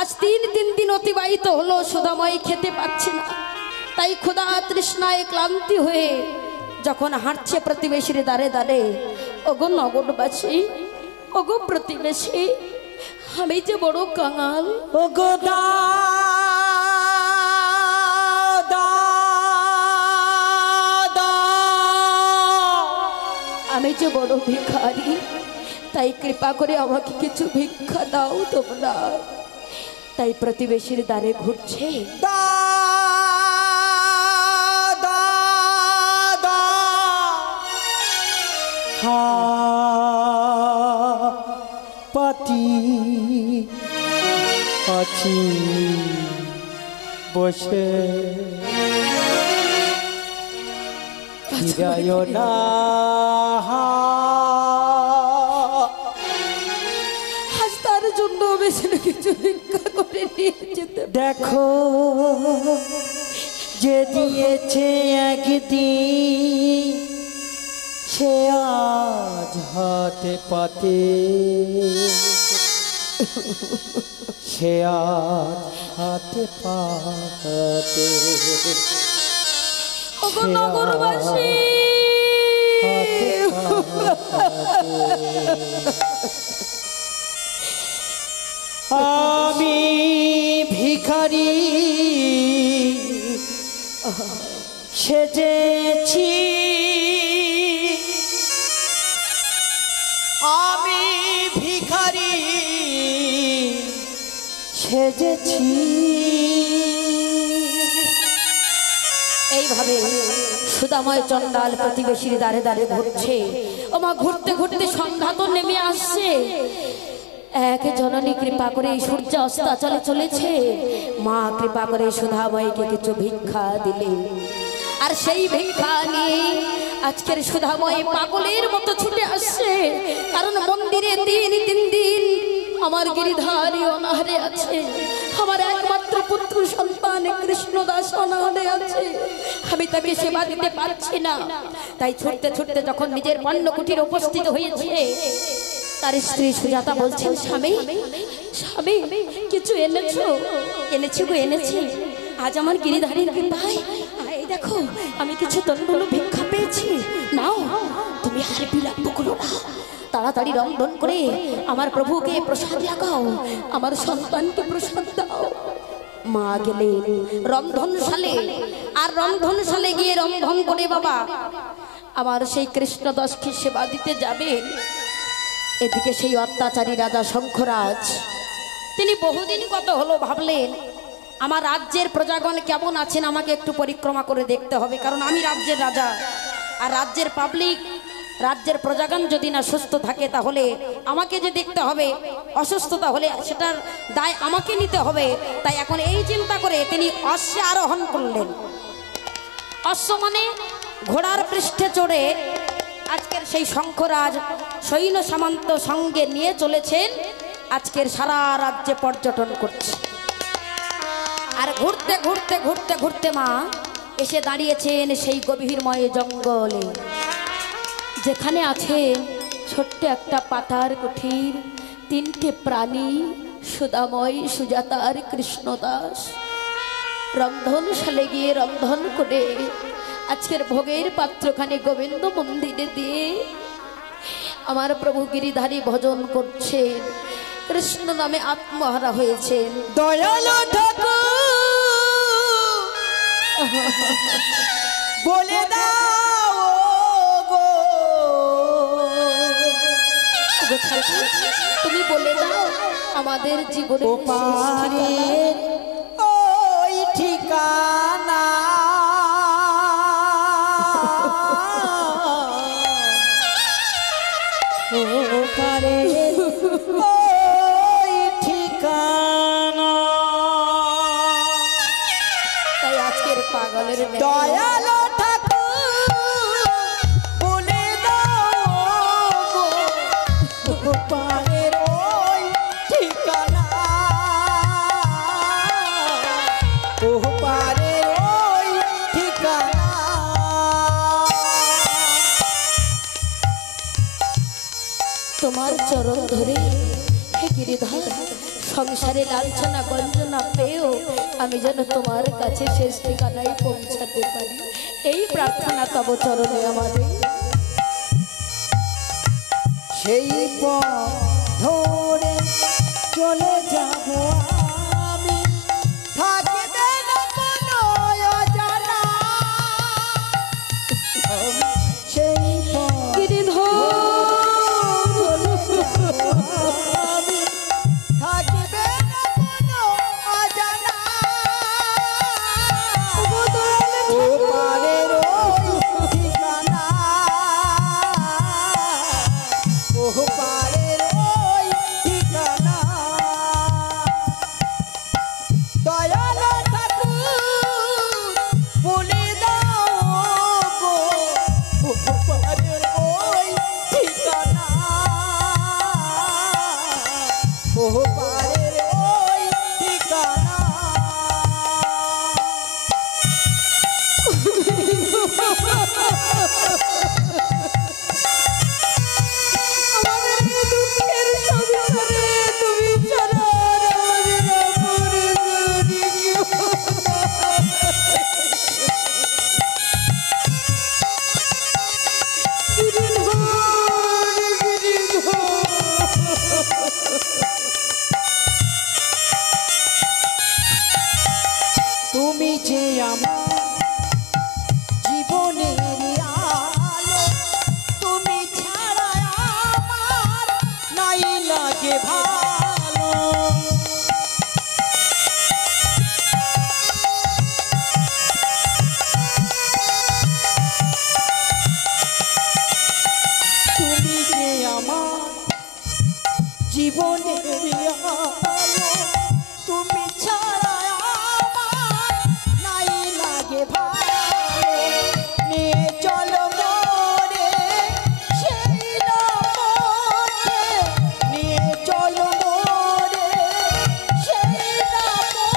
আজ 3 দিন অতিবাহিত হলো, সুধাময় খেতে পাচ্ছে না। তাই ক্ষুধা তৃষ্ণায় ক্লান্তি হয়ে যখন হাঁটছে প্রতিবেশীর দ্বারে দ্বারে, ওগো নগরবাসী, ওগো প্রতিবেশী, আমি যে বড় কাঙাল, ওগো আমি যে বড় ভিখারি, তাই কৃপা করে আমাকে কিছু ভিক্ষা দাও তোমরা। তাই প্রতিবেশীর দ্বারে ঘুরছে, পাতি আছি বসে, যায় না আজ তার জন্য বেশি কিছু ভিক্ষা করে নিয়ে যেতে। দেখো যে দিয়েছে একদিন, সে আজ হাতে পাতে, সে আজ হাতে পাতে, ওগো নগরবাসী, আমি ভিখারি সেজেছি আমি ভিখারি সেজেছি। এইভাবে সুদাময় চন্ডাল প্রতিবেশীর দ্বারে দ্বারে ঘুরছে। ওমা ঘুরতে ঘুরতে সন্ধ্যা তো নেমে আসছে। এক জননী কৃপা করে সূর্য অস্তাচলে চলেছে। মা কৃপা করে সুধাময়কে কিছু ভিক্ষা দিলেন। আর সেই ভিক্ষা নিয়ে আজকের সুধাময় পাগলের মতো ছুটে আসছে। কারণ মন্দিরে তিন দিন আমার গিরিধারী অনাহারে আছে। আমার একমাত্র পুত্র সন্তান কৃষ্ণদাস অনাহারে আছে। আমি তাকে সেবা দিতে পারছি না। তাই ছুটতে ছুটতে যখন নিজের পণ্যকুটির উপস্থিত হয়েছে, তার স্ত্রী সুজাতা বলছেন, স্বামী স্বামী কিছু এনেছো? এনেছি গো এনেছি। আজ আমার গিরিধারীর কৃপায় এই দেখো আমি কিছু তনগুলো ভিক্ষা পেয়েছি। নাও, তুমি আর বিলম্ব করো না, তাড়াতাড়ি রন্ধন করে আমার প্রভুকে প্রসাদ লাগাও, আমার সন্তানকে প্রসাদ দাও। মা গেলে রন্ধনশালে। আর রন্ধনশালে গিয়ে রন্ধন করে বাবা আমার সেই কৃষ্ণদাসকে সেবা দিতে যাবে। এদিকে সেই অত্যাচারী রাজা শঙ্খরাজ, তিনি বহুদিন কত হলো ভাবলেন আমার রাজ্যের প্রজাগণ কেমন আছেন আমাকে একটু পরিক্রমা করে দেখতে হবে। কারণ আমি রাজ্যের রাজা, আর রাজ্যের পাবলিক, রাজ্যের প্রজাগণ যদি না সুস্থ থাকে তাহলে আমাকে যে দেখতে হবে। অসুস্থতা হলে সেটার দায় আমাকে নিতে হবে। তাই এখন এই চিন্তা করে তিনি অশ্বে আরোহণ করলেন। অশ্ব মানে ঘোড়ার পৃষ্ঠে চড়ে আজকের সেই শঙ্খরাজ সৈন্য সামন্ত সঙ্গে নিয়ে চলেছেন। আজকের সারা রাজ্যে পর্যটন করছে। আর ঘুরতে ঘুরতে ঘুরতে ঘুরতে মা এসে দাঁড়িয়েছেন সেই গভীরময় জঙ্গলে, যেখানে আছে ছোট্ট একটা পাতার কুঠির, তিনটে প্রাণী সুদাময়, সুজাতা আর কৃষ্ণদাস। রন্ধনশালে গিয়ে রন্ধন করে আজকের ভোগের পাত্রখানে গোবিন্দ মন্দিরে দিয়ে আমার প্রভু গিরিধারী ভজন করছেন। কৃষ্ণ নামে আত্মহারা হয়েছেন। দয়ালু ঠাকুর বলে দাও গো, তুমি বলে দাও আমাদের জীবনে ওপারের ওই ঠিকানা। ওপারের ওই ঠিকানা। তাই আজকের পাগলের ন্যায় দয়ালু ঠাকুর বলে দাও গো, ওপারের ওই ঠিকানা। ওপারের ওই ঠিকানা। তোমার চরণ ধরে হে গিরিধর, সংসারে লাঞ্ছনা গঞ্জনা পেয়েও আমি যেন তোমার কাছে শেষ ঠিকানায় পৌঁছাতে পারি, এই প্রার্থনা তব চরণে আমাদের। সেই পথ ধরে চলে যাব আমি, থাকবে না কোনো অজানা। সেই পথ গিরিধর আমি, থাকবে না কোনো অজানা। ওপারের ওই ঠিকানা। ওপারের ওই ঠিকানা। জীবনের আলো তুমি ছাড়া আমার নাই লাগে ভালো নিয়ে চলো মোরে সেই রাতে নিয়ে চলো মোরে সেই রাতে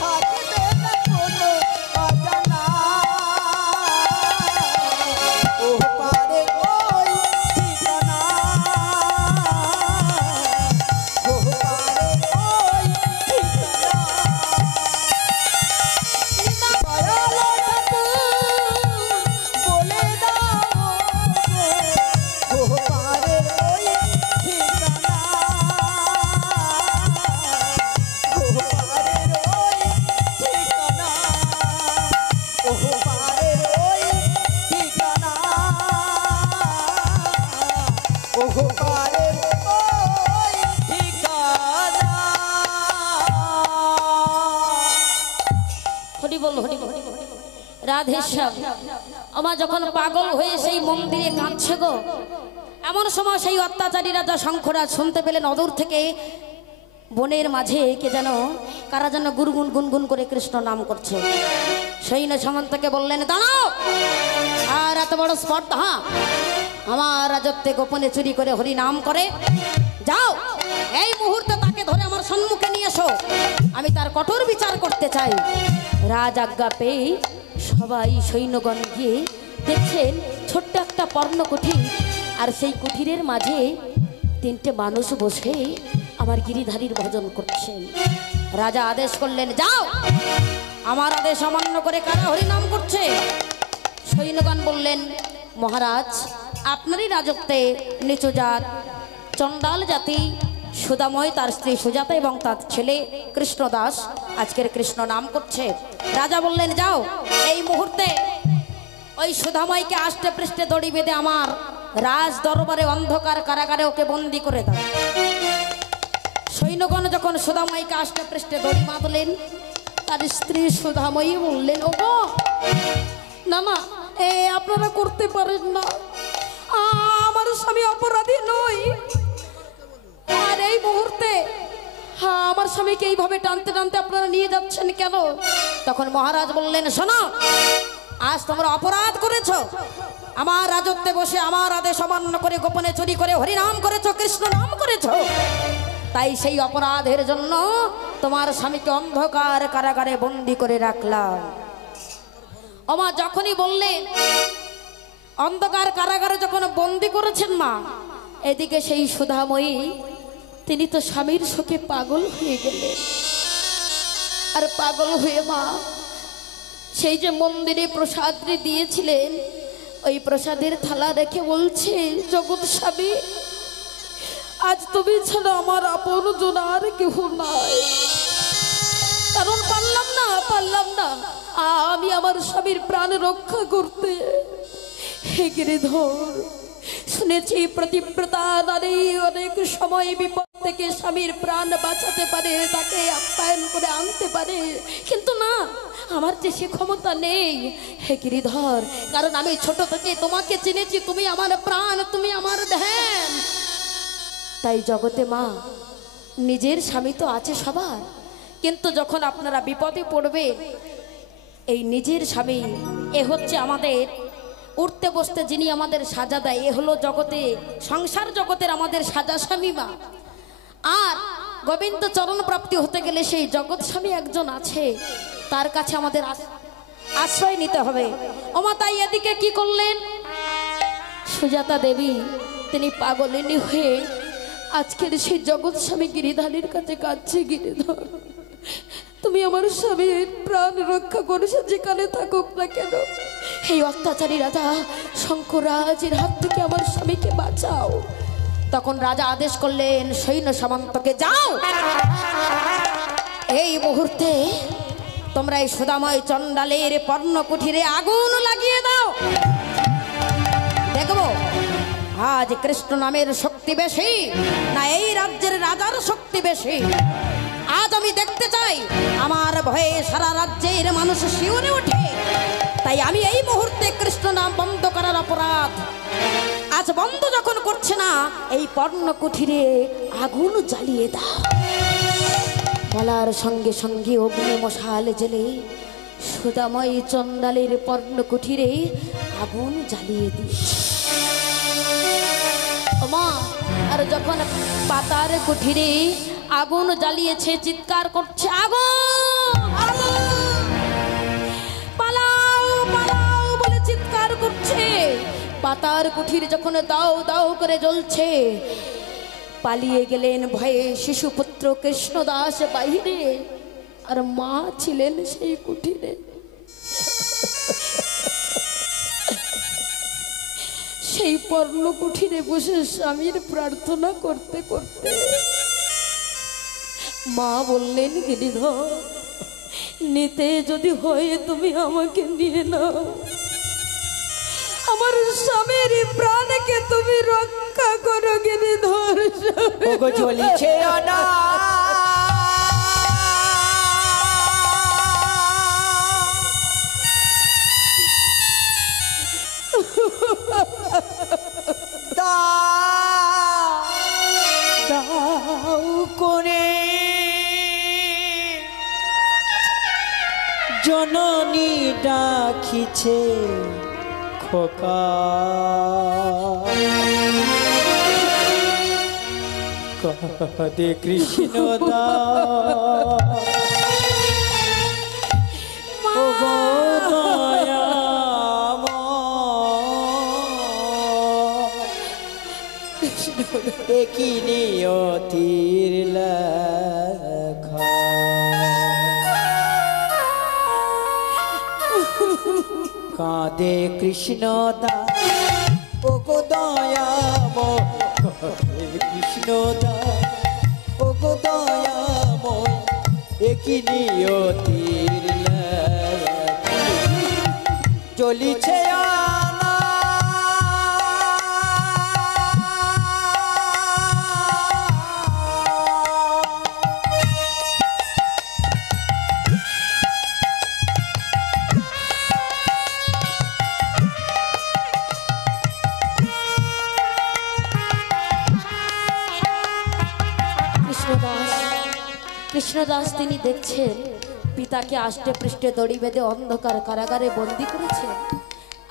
থাকবে না কোনো অজানা ও পারে ওই ঠিকানা ও পারে ওই ঠিকানা বলে দাও ও পারে ওই ঠিকানা ও পারে ওই ঠিকানা ও পারে ওই ঠিকানা ও পারে ওই ঠিকানা হরি বল হরি বল রাধে শ্যাম। আমার যখন পাগল হয়ে সেই মন্দিরে কাঁদছে গো, এমন সময় সেই অত্যাচারী রাজা শঙ্করাজ শুনতে পেলেন অদূর থেকে বনের মাঝে কে যেন কারা যেন গুনগুন গুনগুন করে কৃষ্ণ নাম করছে। সৈন্য সামন্তকে বললেন, দাঁড়াও, আর এত বড় স্পর্ধা আমার রাজত্বে গোপনে চুরি করে হরি নাম করে, যাও এই মুহূর্তে তাকে ধরে আমার সম্মুখে নিয়ে এসো, আমি তার কঠোর বিচার করতে চাই। রাজ আজ্ঞা পেয়ে সবাই সৈন্যগণ গিয়ে দেখছেন ছোট্ট একটা পর্ণকুঠির, আর সেই কুঠিরের মাঝে তিনটে মানুষ বসে আমার গিরিধারীর ভজন করছেন। রাজা আদেশ করলেন, যাও, আমার আদেশ অমান্য করে কারা হরি নাম করছে? সৈন্যগণ বললেন, মহারাজ আপনারই রাজত্বে নিচু জাত চণ্ডাল জাতি সুদাময় তার স্ত্রী সুজাতা এবং তার ছেলে কৃষ্ণদাস আজকের কৃষ্ণ নাম করছে। রাজা বললেন, যাও এই মুহূর্তে ওই সুধাময়কে আষ্টে পৃষ্ঠে দড়ি বেঁধে আমার রাজ দরবারে অন্ধকার কারাগারে ওকে বন্দি করে দাও। সৈন্যগণ যখন সুধাময়কে আষ্টে পৃষ্ঠে দড়ি বাঁধলেন, তার স্ত্রী সুধাময়ী বললেন, ও না না, আপনারা করতে পারেন না, আমার স্বামী অপরাধী নয়, আর এই মুহূর্তে আমার স্বামীকে এইভাবে টানতে টানতে আপনারা নিয়ে যাচ্ছেন কেন? তখন মহারাজ বললেন, শোনো, আজ তোমরা অপরাধ করেছ, আমার রাজত্বে বসে আমার আদেশ অমান্য করে গোপনে চুরি করে হরিনাম করেছো, কৃষ্ণ নাম করেছো, তাই সেই অপরাধের জন্য তোমার স্বামীকে অন্ধকার কারাগারে বন্দি করে রাখলাম। ওমা যখনই বললেন অন্ধকার কারাগারে যখন বন্দি করেছেন মা, এদিকে সেই সুধাময়ী তিনি তো স্বামীর শোকে পাগল হয়ে গেলেন, আর পাগল হয়ে মা সেই যে মন্দিরে প্রসাদ দিয়েছিলেন ওই প্রসাদের থালা রেখে বলছে, জগৎ স্বামী, আজ তুমি ছাড়া আমার আপন জন আর কেহ নাই, কারণ পারলাম না আমি আমার স্বামীর প্রাণ রক্ষা করতে। হে গিরিধর, শুনেছি প্রতিব্রতা নারী অনেক সময় বিপদ থেকে স্বামীর প্রাণ বাঁচাতে পারে, তাকে আপ্যায়ন করে আনতে পারে, কিন্তু না, আমার যে সে ক্ষমতা নেই। হে গিরিধর, কারণ আমি ছোট থেকে তোমাকে চিনেছি, তুমি আমার প্রাণ, তুমি আমার ধ্যান। তাই জগতে মা, নিজের স্বামী তো আছে সবার, কিন্তু যখন আপনারা বিপদে পড়বে, এই নিজের স্বামী এ হচ্ছে আমাদের উঠতে বসতে যিনি আমাদের সাজা দেয়, এ হলো জগতে সংসার জগতের আমাদের সাজা স্বামী মা। আর গোবিন্দ চরণ প্রাপ্তি হতে গেলে সেই জগৎ স্বামী একজন আছে, তার কাছে আমাদের আশ্রয় নিতে হবে। ওমা তাই এদিকে কি করলেন, সুজাতা দেবী তিনি পাগলিনী হয়ে আজকের সেই জগৎ স্বামী গিরিধারীর কাছে কাঁদছে, গিরিধর তুমি আমার স্বামীর প্রাণ রক্ষা করেছো, যেখানে থাকুক না কেন, এই অত্যাচারী রাজা শঙ্করাজের হাত থেকে আমার স্বামীকে বাঁচাও। তখন রাজা আদেশ করলেন সৈন্য সামন্তকে, যাও এই মুহূর্তে তোমরা এই সুদাময় চণ্ডালের পর্ণকুঠিরে আগুন লাগিয়ে দাও, দেখবো আজ কৃষ্ণ নামের শক্তি বেশি না এই রাজ্যের রাজার শক্তি বেশি। আজ আমি দেখতে চাই আমার ভয়ে সারা রাজ্যের মানুষ শিউরে ওঠে, তাই আমি এই মুহূর্তে কৃষ্ণ নাম বন্ধ করার অপরাধ কাজ বন্ধ যখন করছে না, এই পর্ণ কুঠিরে আগুন জ্বালিয়ে দাও। বলার সঙ্গে সঙ্গে অগ্নি মশাল জেলে সুদাময়ী চন্ডালের পর্ণ কুঠিরে আগুন জ্বালিয়ে দিয়েছে। মা, আর যখন পাতার কুঠিরে আগুন জ্বালিয়েছে, চিৎকার করছে আগুন, পালাও পালাও বলে চিৎকার করছে। পাতার কুঠির যখন দাও দাও করে জ্বলছে, পালিয়ে গেলেন ভয়ে শিশুপুত্র কৃষ্ণদাস বাহিরে, আর মা ছিলেন সেই কুঠিরে। সেই পর্ণ কুঠিরে বসে স্বামীর প্রার্থনা করতে করতে মা বললেন, গিরিধর, নিতে যদি হয় তুমি আমাকে নিয়ে নাও, আমার স্বামীর প্রাণকে তুমি রক্ষা করো গিরিধর। ওগো জ্বলিছে আনা দাও করে জননী ডাকিছে খোকা, কাঁদে কৃষ্ণ কি নিয়তির লেখা। কাঁদে কৃষ্ণ দা ও গো দয়াময়, কৃষ্ণ দা ও গো দয়াময়, একই নিয়তির লেখা। চলিছে আনা কৃষ্ণদাস তিনি দেখছেন পিতাকে আষ্টে পৃষ্ঠে দড়ি বেঁধে অন্ধকার কারাগারে বন্দি করেছেন,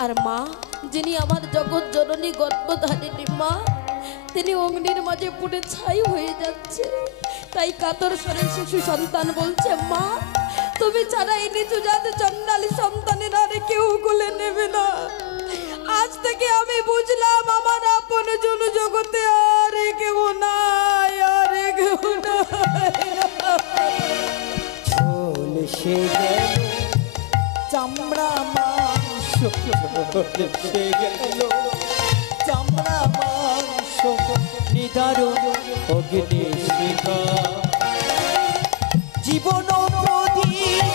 আর মা, যিনি আমার জগৎ জননী গর্ভধারিণী মা, তিনি অগ্নির মাঝে পুড়ে ছাই হয়ে যাচ্ছে। তাই কাতর স্বরে শিশু সন্তান বলছে, মা, তুমি ছাড়া এই নিচু জাতি চন্ডালী সন্তানের আরে কেউ কোলে নেবে না। আজ থেকে আমি বুঝলাম আমার আপন জন জগতে আর কেউ নাই, আর কেউ সে গেল চামড়া মাংস, সে গেল চামড়া মাংস, নিদারুণ অগ্নি শিখা। জীবন প্রদীপ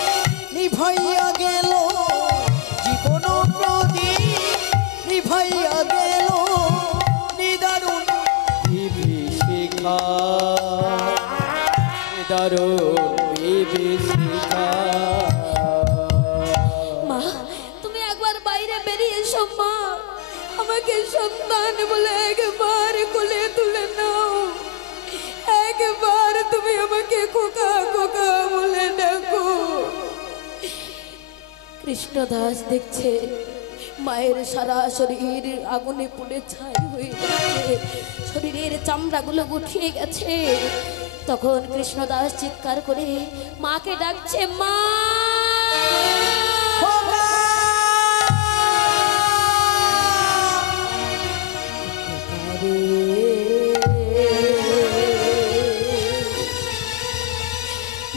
নিভাইয়া গেল, জীবন প্রদীপ নিভাইয়া গেল, নিদারুণ বিভীষিকা, নিদারুণ বিভীষিকা। মা, তুমি একবার বাইরে বেরিয়ে এসো মা, আমাকে সন্তান বলে একবার কোলে তুলে নাও, একবার তুমি আমাকে খোকা খোকা বলে ডাকো। কৃষ্ণদাস দেখছে মায়ের সারা শরীর আগুনে পুড়ে ছাই হয়ে যাচ্ছে, শরীরের চামড়াগুলো উঠিয়ে গেছে। তখন কৃষ্ণদাস চিৎকার করে মাকে ডাকছে, মা,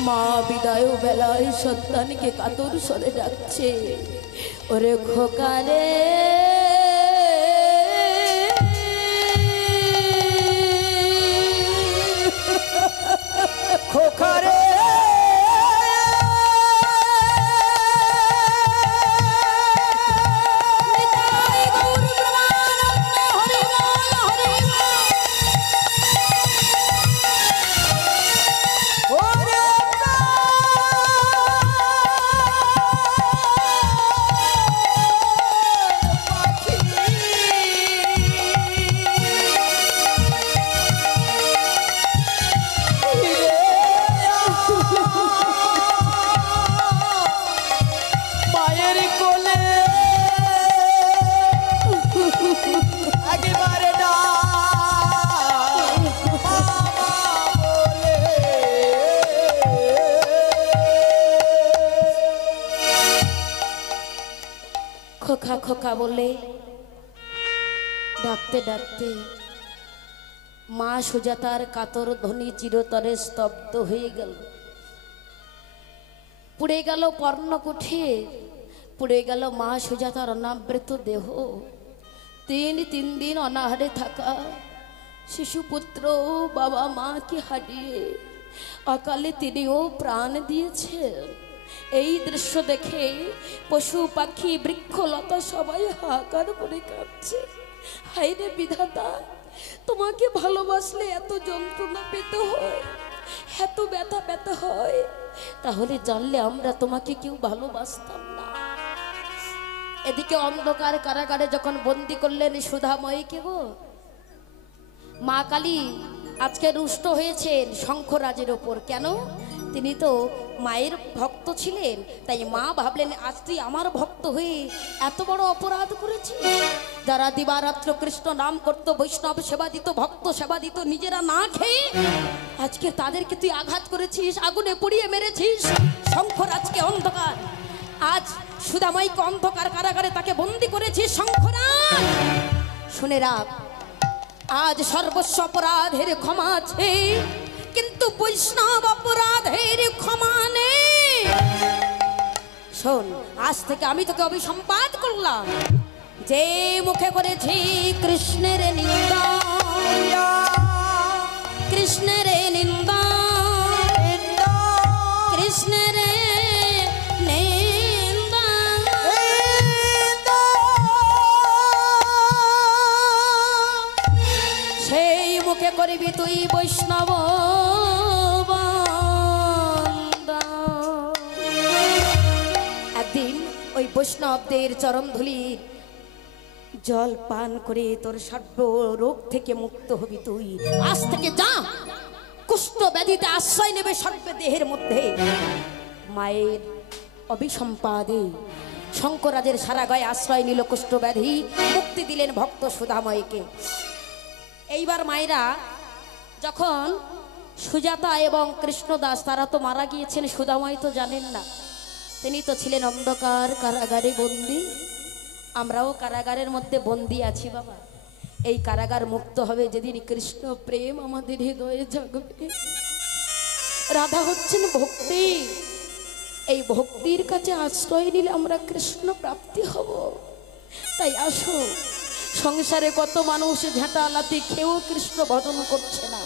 মা বিদায় বেলায় সন্তানকে কাতর স্বরে ডাকছে, ওরে খোকারে, খোকারে খোকা খোকা বলে ডাকতে ডাকতে মা সুজাতার কাতর ধ্বনি চিরতরে স্তব্ধ হয়ে গেল। পুড়ে গেল পর্ণকুঠি, পুড়ে গেল মা সুজাতার অনাবৃত দেহ। তিন দিন অনাহারে থাকা শিশুপুত্র বাবা মাকে হারিয়ে অকালে তিনিও প্রাণ দিয়েছেন। এই দৃশ্য দেখে পশু পাখি বৃক্ষলতা সবাই হাহাকার করে কাঁদছে। হায় রে বিধাতা, তোমাকে ভালোবাসলে এত যন্ত্রণা পেতে হয়, এত ব্যথা পেতে হয়, তাহলে জানলে আমরা তোমাকে কেউ ভালোবাসতাম না। এদিকে অন্ধকার কারাগারে যখন বন্দি করলেন সুধাময়ীকে গো, মা কালী আজকে রুষ্ট হয়েছেন শঙ্খরাজের ওপর। কেন? তিনি তো মায়ের ভক্ত ছিলেন, তাই মা ভাবলেন আজ তুই আমার ভক্ত হয়ে এত বড় অপরাধ করেছিস। যারা দিবারাত্র কৃষ্ণ নাম করতো, বৈষ্ণব সেবা দিত, ভক্ত সেবা দিত, নিজেরা না খেয়ে আজকে তাদেরকে তুই আঘাত করেছিস, আগুনে পুড়িয়ে মেরেছিস। শঙ্খরাজকে অন্ধকার, আজ সুধাময়ীকে অন্ধকার কারাগারে তাকে বন্দি করেছিস। শঙ্খরাজ শুনে রাখ, আজ সর্বস্ব অপরাধের ক্ষমা আছে, কিন্তু বৈষ্ণব অপরাধের ক্ষমা নেই। শোন, আজ থেকে আমি তোকে অভিসম্পাত করলাম, যে মুখে করেছি কৃষ্ণের নিন্দা, কৃষ্ণের নিন্দা, কৃষ্ণের নিন্দা, সেই মুখে করবি তুই বৈষ্ণব। একদিন ওই বৈষ্ণবদের চরণধুলির জল পান করে তোর সর্ব রোগ থেকে মুক্ত হবি তুই। আজ থেকে যা, কুষ্ঠ ব্যাধিতে আশ্রয় নেবে সর্বে দেহের মধ্যে। মায়ের অভিসম্পাদে শঙ্করাজের সারা গায়ে আশ্রয় নিল কুষ্ঠ ব্যাধি, মুক্তি দিলেন ভক্ত সুধাময়ীকে। এইবার মায়েরা যখন সুজাতা এবং কৃষ্ণদাস তারা তো মারা গিয়েছেন, সুধাময়ী তো জানেন না, তিনি তো ছিলেন অন্ধকার কারাগারে বন্দী। আমরাও কারাগারের মধ্যে বন্দী আছি বাবা। এই কারাগার মুক্ত হবে যেদিন কৃষ্ণ প্রেম আমাদের হৃদয়ে জাগবে। রাধা হচ্ছেন ভক্তি, এই ভক্তির কাছে আশ্রয় নিলে আমরা কৃষ্ণ প্রাপ্তি হব। তাই আসো, সংসারে কত মানুষ ঝাঁটালাতি খেয়েও কৃষ্ণ ভজন করছে না।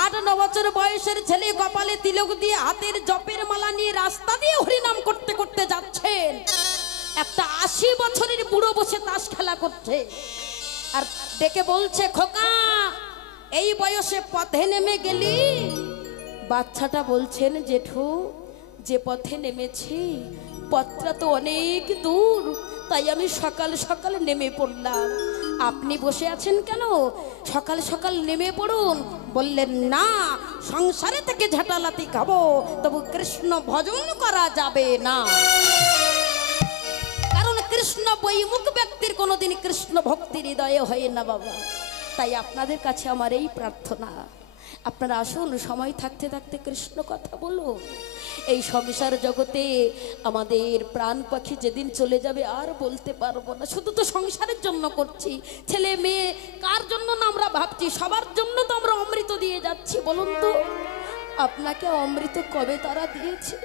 8-9 বছর বয়সের ছেলে কপালে তিলক দিয়ে হাতের জপের মালা নিয়ে রাস্তা দিয়ে হরিনাম করতে করতে যাচ্ছেন, একটা 80 বছরের বুড়ো বসে তাস খেলা করছে আর ডেকে বলছে, খোকা এই বয়সে পথে নেমে গেলি। বাচ্চাটা বলছেন, জেঠু যে পথে নেমেছি পথটা তো অনেক দূর, তাই আমি সকাল সকাল নেমে পড়লাম। আপনি বসে আছেন কেন? সকাল সকাল নেমে পড়ুন। বললেন, না, সংসারে থেকে ঝাঁটালাতি খাবো, তবু কৃষ্ণ ভজন করা যাবে না। কারণ কৃষ্ণ বৈমুখ ব্যক্তির কোনোদিন কৃষ্ণ ভক্তির হৃদয়ে হয় না বাবা। তাই আপনাদের কাছে আমার এই প্রার্থনা, আপনারা আসুন, সময় থাকতে থাকতে কৃষ্ণ কথা বলুন। এই সংসার জগতে আমাদের প্রাণ পাখি যেদিন চলে যাবে আর বলতে পারবো না। শুধু তো সংসারের জন্য করছি, ছেলে মেয়ে কার জন্য না আমরা ভাবছি, সবার জন্য তো আমরা অমৃত দিয়ে যাচ্ছি। বলুন তো, আপনাকে অমৃত কবে তারা দিয়েছে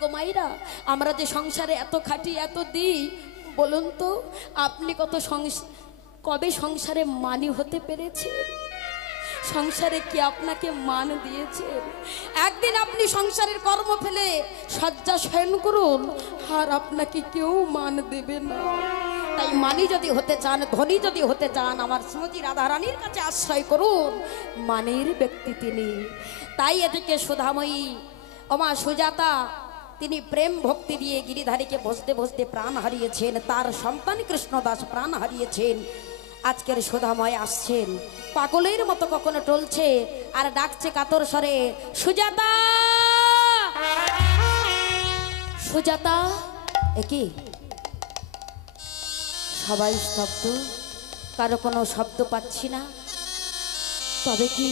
গো মাইরা? আমরা যে সংসারে এত খাটি এত দিই, বলুন তো আপনি কবে সংসারে মানি হতে পেরেছে? সংসারে কি আপনাকে মান দিয়েছে? একদিন আপনি সংসারের কর্ম ফেলে শয্যা শয়ন করুন, আর আপনাকে কেউ মান দেবে না। তাই মানি যদি হতে চান, ধনী যদি হতে চান, আমার শ্রীমতী রাধারানীর কাছে আশ্রয় করুন, মানের ব্যক্তি তিনি। তাই এদিকে সুধাময়ী ওমা সুজাতা তিনি প্রেম ভক্তি দিয়ে গিরিধারীকে বসতে বসতে প্রাণ হারিয়েছেন, তার সন্তান কৃষ্ণদাস প্রাণ হারিয়েছেন। আজকের সুধাময় আসছেন, পাগলের মতো কখনো টলছে আর ডাকছে কাতর স্বরে, সুজাতা, সুজাতা। একই সবাই স্তব্ধ, কারো কোনো শব্দ পাচ্ছি না। তবে কি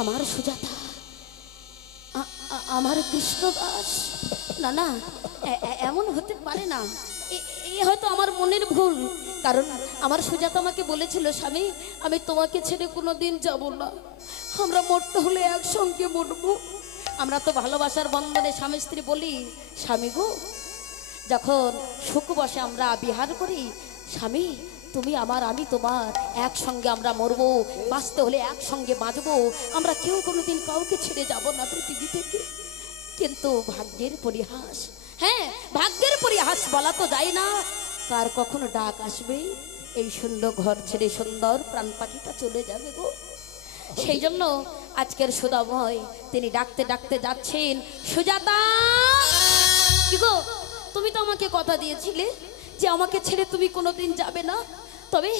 আমার সুজাতা, আমার কৃষ্ণদাস? না না, এমন হতে পারে না। এই হয়তো আমার মনের ভুল, কারণ আমার সুজাতা আমাকে বলেছিল, স্বামী আমি তোমাকে ছেড়ে কোনোদিন যাব না, আমরা মরতে হলে একসঙ্গে মরবো। আমরা তো ভালোবাসার বন্ধনে স্বামী স্ত্রী বলি, স্বামী গো যখন সুখ বসে আমরা বিহার করি, স্বামী তুমি আমার আমি তোমার, একসঙ্গে আমরা মরবো, বাঁচতে হলে একসঙ্গে বাঁচবো, আমরা কেউ কোনোদিন কাউকে ছেড়ে যাব না পৃথিবী থেকে। কিন্তু ভাগ্যের পরিহাস, হ্যাঁ ভাগ্যের পরিহাস বলা তো যায় না, কার কখনো ডাক আসবে, এই সুন্দর ঘর ছেড়ে সুন্দর প্রাণ পাখিটা চলে যাবে গো। সেই জন্য আজকের সুদাময় তিনি ডাকতে ডাকতে যাচ্ছেন, সুজাতা কি গো, তুমি তো আমাকে কথা দিয়েছিলে যে আমাকে ছেড়ে তুমি কোনোদিন যাবে না, তবে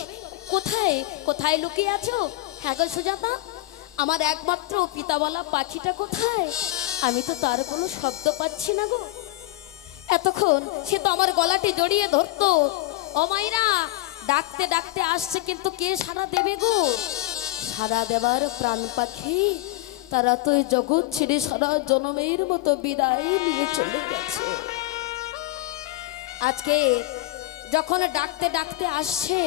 কোথায় কোথায় লুকিয়ে আছো? হ্যাঁ গো সুজাতা, আমার একমাত্র পিতাওয়ালা পাখিটা কোথায়? আমি তো তার কোনো শব্দ পাচ্ছি না গো। এতক্ষণ সে তো আমার গলাটি জড়িয়ে ধরতো, ও মাইরা ডাকতে ডাকতে আসছে, কিন্তু কে সাড়া দেবে গো? সাড়া দেবার প্রাণ পাখি তারা তো এই জগৎ ছেড়ে সারা জনমের মতো বিদায় নিয়ে চলে গেছে। আজকে যখন ডাকতে ডাকতে আসছে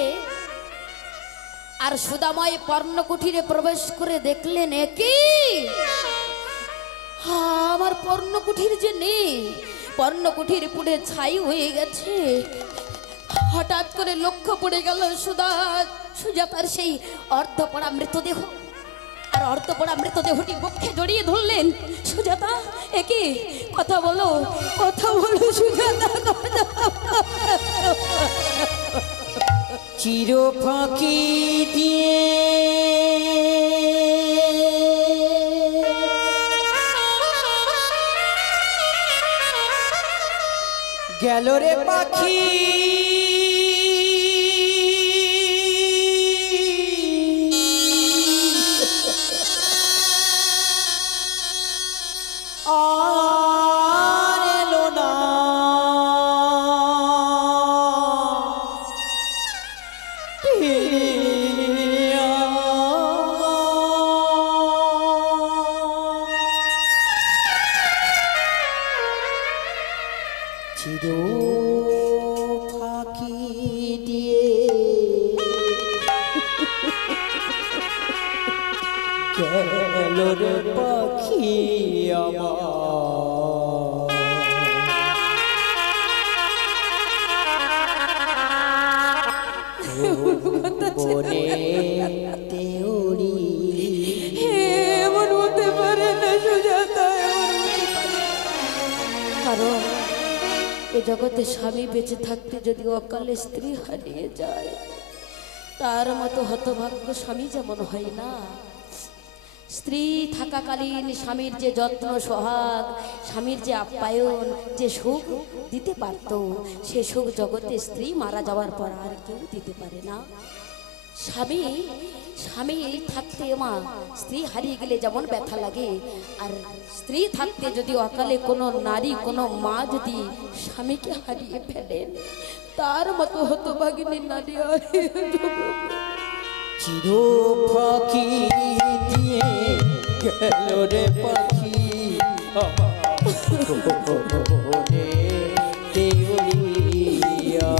আর সুদাময় পর্ণকুঠিরে প্রবেশ করে দেখলেন, একই আমার পর্ণকুঠির যে নেই, পর্ণকুঠির পুড়ে ছাই হয়ে গেছে। হঠাৎ করে লক্ষ্য পড়ে গেল সুজাতার সেই অর্ধপড়া মৃতদেহ, আর অর্ধপড়া মৃতদেহটি বক্ষে জড়িয়ে ধরলেন। সুজাতা একই কথা বলো, কথা বলো সুজাতা, চির ফাঁকি দিয়ে গেল রে পাখি, আর এলো না চির ফাঁকি দিয়ে গেল রে পাখি আমার বনে দেউরি। এমন হতে পারে না সুজাতা, কারণ এ জগতে স্বামী বেঁচে থাকতে যদি অকালে স্ত্রী হারিয়ে যায়, তার মতো হতভাগ্য স্বামী যেমন হয় না। স্ত্রী থাকাকালীন স্বামীর যে যত্ন সোহাগ, স্বামীর যে আপ্যায়ন, যে সুখ দিতে পারত, সে সুখ জগতে স্ত্রী মারা যাওয়ার পর আর কেউ দিতে পারে না। স্বামী স্বামী থাকতে মা, স্ত্রী হারিয়ে গেলে যেমন ব্যথা লাগে, আর স্ত্রী থাকতে যদি অকালে কোনো নারী কোনো মা যদি স্বামীকে হারিয়ে ফেলেন, তার মতো হতভাগিনী নারী আর চির ফাঁকি দিয়ে গেল রে পাখি বনে দেউরিয়া।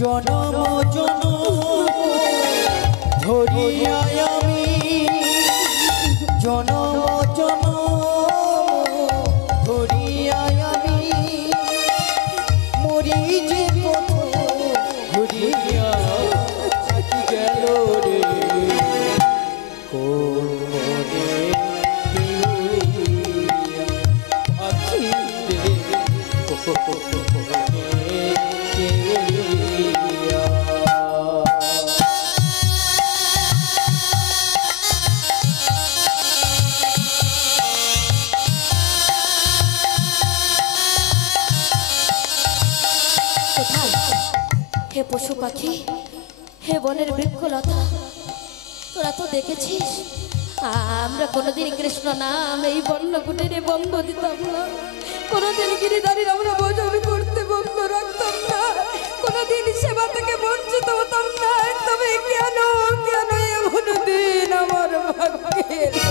জনম জনম ধরিয়া আমি, জনম জনম ধরিয়া আমি মরি যে পথ ঘুরিয়া গেল রে কোন মনে দেউরিয়া পাখি রে মনে দেউরিয়া। হে পশু পাখি, হে বনের বৃক্ষলতা, তোরা তো দেখেছিস আমরা কোনোদিন কৃষ্ণ নাম এই বর্ণকুটিরে বন্ধ দিতাম না, কোনোদিন গিরিধারীর আমরা ভোজন করতে বন্ধ রাখতাম না, কোনোদিন সেবা থেকে বঞ্চিত হতাম না, তবে কেন কেন এমন দিন আমার ভাগ্যে এলো?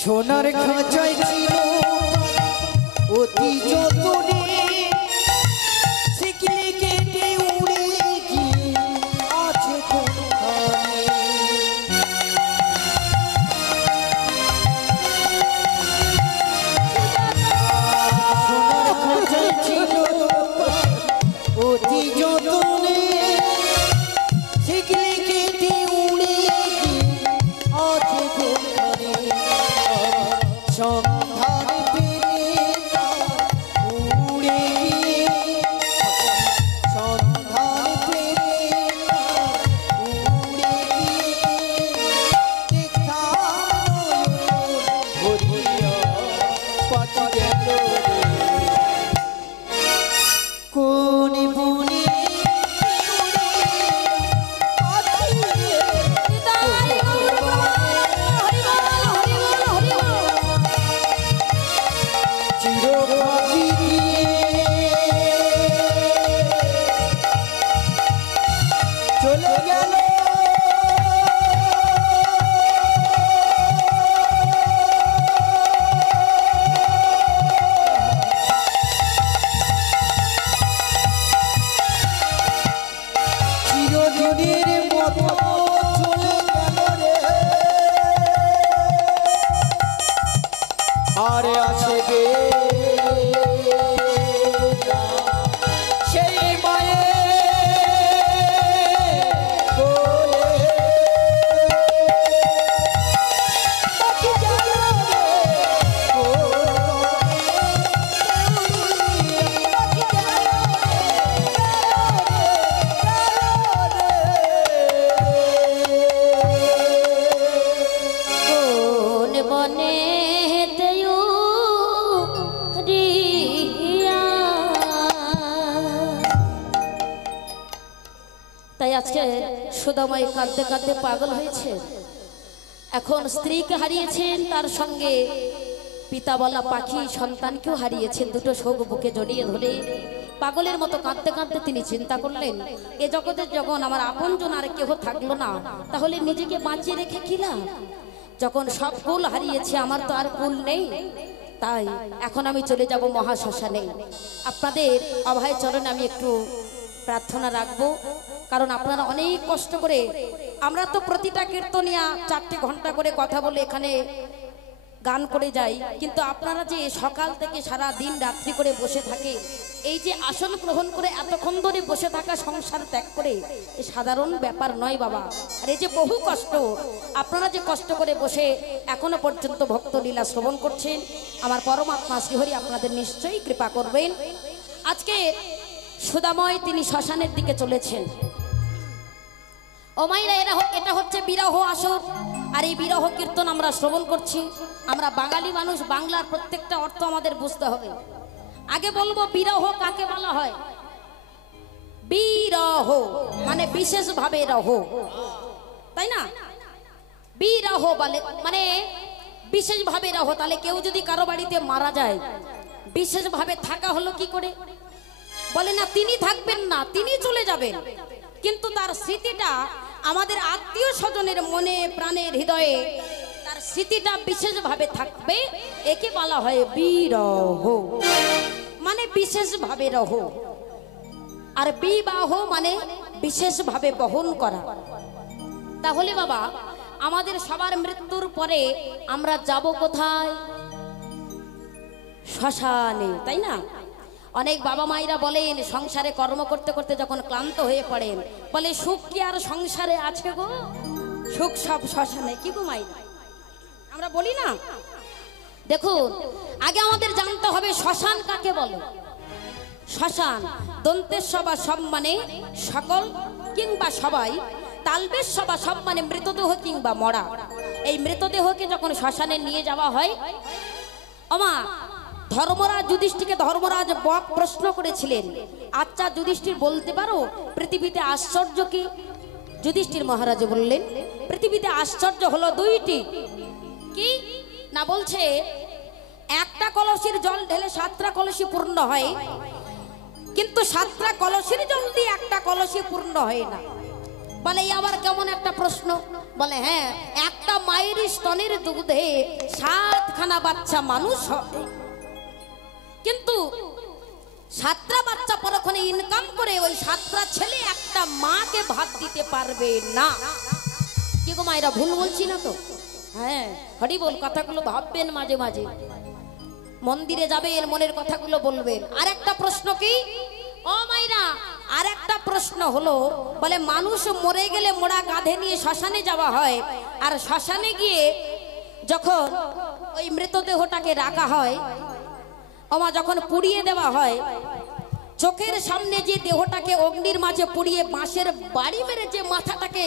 সোনার খাঁচায় ছিল পাখি গেল কোন বুনি চলে গেল চিরদিনের মতো চলে গেল রে আর আছে গে সেই মায়ের কোলে পাখি গেল রে ও পাখি গেল কোন বনে হেতেয়ু রিয়া। তাই আজকে সুদামাই কাঁদতে কাঁদতে পাগল হয়েছে। এখন স্ত্রীকে হারিয়েছেন, তার সঙ্গে পিতা বলা পাখি সন্তানকেও হারিয়েছেন। দুটো শোক বুকে জড়িয়ে ধরে পাগলের মতো কাঁদতে কাঁদতে তিনি চিন্তা করলেন, এ জগতে যখন আমার আপনজন আর কেহ থাকলো না, তাহলে নিজেকে বাঁচিয়ে রেখে কি লাভ? যখন সব কুল হারিয়েছে, আমার তো আর কুল নেই। তাই এখন আমি চলে যাব মহাশ্মশানে। আপনাদের অভয় চরণে আমি একটু প্রার্থনা রাখবো, কারণ আপনারা অনেক কষ্ট করে, আমরা তো প্রতিটা কীর্তনিয়া 4 ঘন্টা করে কথা বলে এখানে গান করে যাই, কিন্তু আপনারা যে সকাল থেকে সারা দিন রাত্রি করে বসে থাকে, এই যে আসন গ্রহণ করে এতক্ষণ ধরে বসে থাকা, সংসার ত্যাগ করে, এ সাধারণ ব্যাপার নয় বাবা। আর এই যে বহু কষ্ট, আপনারা যে কষ্ট করে বসে এখনো পর্যন্ত ভক্ত লীলা শ্রবণ করছেন, আমার পরমাত্মা শ্রীহরি আপনাদের নিশ্চয়ই কৃপা করবেন। আজকে সুদাময় তিনি শ্মশানের দিকে চলেছেন। ও মাইরা, এটা হচ্ছে বিরহ আসর। আর এই বিরহ কীর্তন আমরা শ্রবণ করছি। আমরা বাঙালি মানুষ, বাংলার প্রত্যেকটা অর্থ আমাদের বুঝতে হবে। আগে বলবো বিরহ কাকে বলা হয়। বিরহ মানে বিশেষ ভাবে রহ, তাই না? বিরহ বলে মানে বিশেষ ভাবে রহ। তাহলে কেউ যদি কারো বাড়িতে মারা যায়, বিশেষ ভাবে থাকা হলো কি করে? বলে না তিনি থাকবেন না, তিনি চলে যাবেন, কিন্তু তার স্মৃতিটা আমাদের আত্মীয় স্বজনের মনে প্রাণের হৃদয়ে তার স্মৃতিটা বিশেষ ভাবে থাকবে। একে বলা হয় বিরহ, মানে বিশেষ ভাবে রহ। আর বিবাহ মানে বিশেষ ভাবে বহন করা। তাহলে বাবা, আমাদের সবার মৃত্যুর পরে আমরা যাব কোথায়? শ্মশানে, তাই না? অনেক বাবা মায়েরা বলেন, সংসারে কর্ম করতে করতে যখন ক্লান্ত হয়ে পড়েন, বলে সুখ কি আর সংসারে আছে গো? সুখ সব শ্মশানে। কি গো মায়েরা, আমরা বলি না? দেখুন, আগে আমাদের জানতে হবে শ্মশান কাকে বলে। শ্মশান দন্তের সবা সব মানে সকল কিংবা সবাই, তালবেশ সবা সব মানে মৃতদেহ কিংবা মরা। এই মৃতদেহকে যখন শ্মশানে নিয়ে যাওয়া হয়, ওমা ধর্মরাজ যুধিষ্ঠিরকে ধর্মরাজ বক প্রশ্ন করেছিলেন, আচ্ছা যুধিষ্ঠির বলতে পারো পৃথিবীতে আশ্চর্য কি? যুধিষ্ঠির মহারাজ বললেন, পৃথিবীতে আশ্চর্য হলো 2টি। কি না? বলছে একটা কলসির জল ঢেলে 7টা কলসি পূর্ণ হয়, কিন্তু 7টা কলসির জল দিয়ে একটা কলসি পূর্ণ হয় না। বলে এই আবার কেমন একটা প্রশ্ন? বলে হ্যাঁ, একটা মায়ের স্তনের দুধে 7খানা বাচ্চা মানুষ হবে, কিন্তু 7টা বাচ্চা পরক্ষণে ইনকাম করে ওই 7টা ছেলে একটা মাকে ভাত দিতে পারবে না। কি গো মায়েরা, ভুল বলছি না তো? হ্যাঁ, হরি বল, কথাগুলো ভাববেন, মাঝে মাঝে মন্দিরে যাবেন, মনের কথাগুলো বলবেন। আর একটা প্রশ্ন কি ও মায়েরা, আর একটা প্রশ্ন হলো, বলে মানুষ মরে গেলে মোড়া কাঁধে নিয়ে শ্মশানে যাওয়া হয়, আর শ্মশানে গিয়ে যখন ওই মৃতদেহটাকে রাখা হয়, ওমা যখন পুড়িয়ে দেওয়া হয়, চোখের সামনে যে দেহটাকে অগ্নির মাঝে পুড়িয়ে বাঁশের বাড়ি মেরে যে মাথাটাকে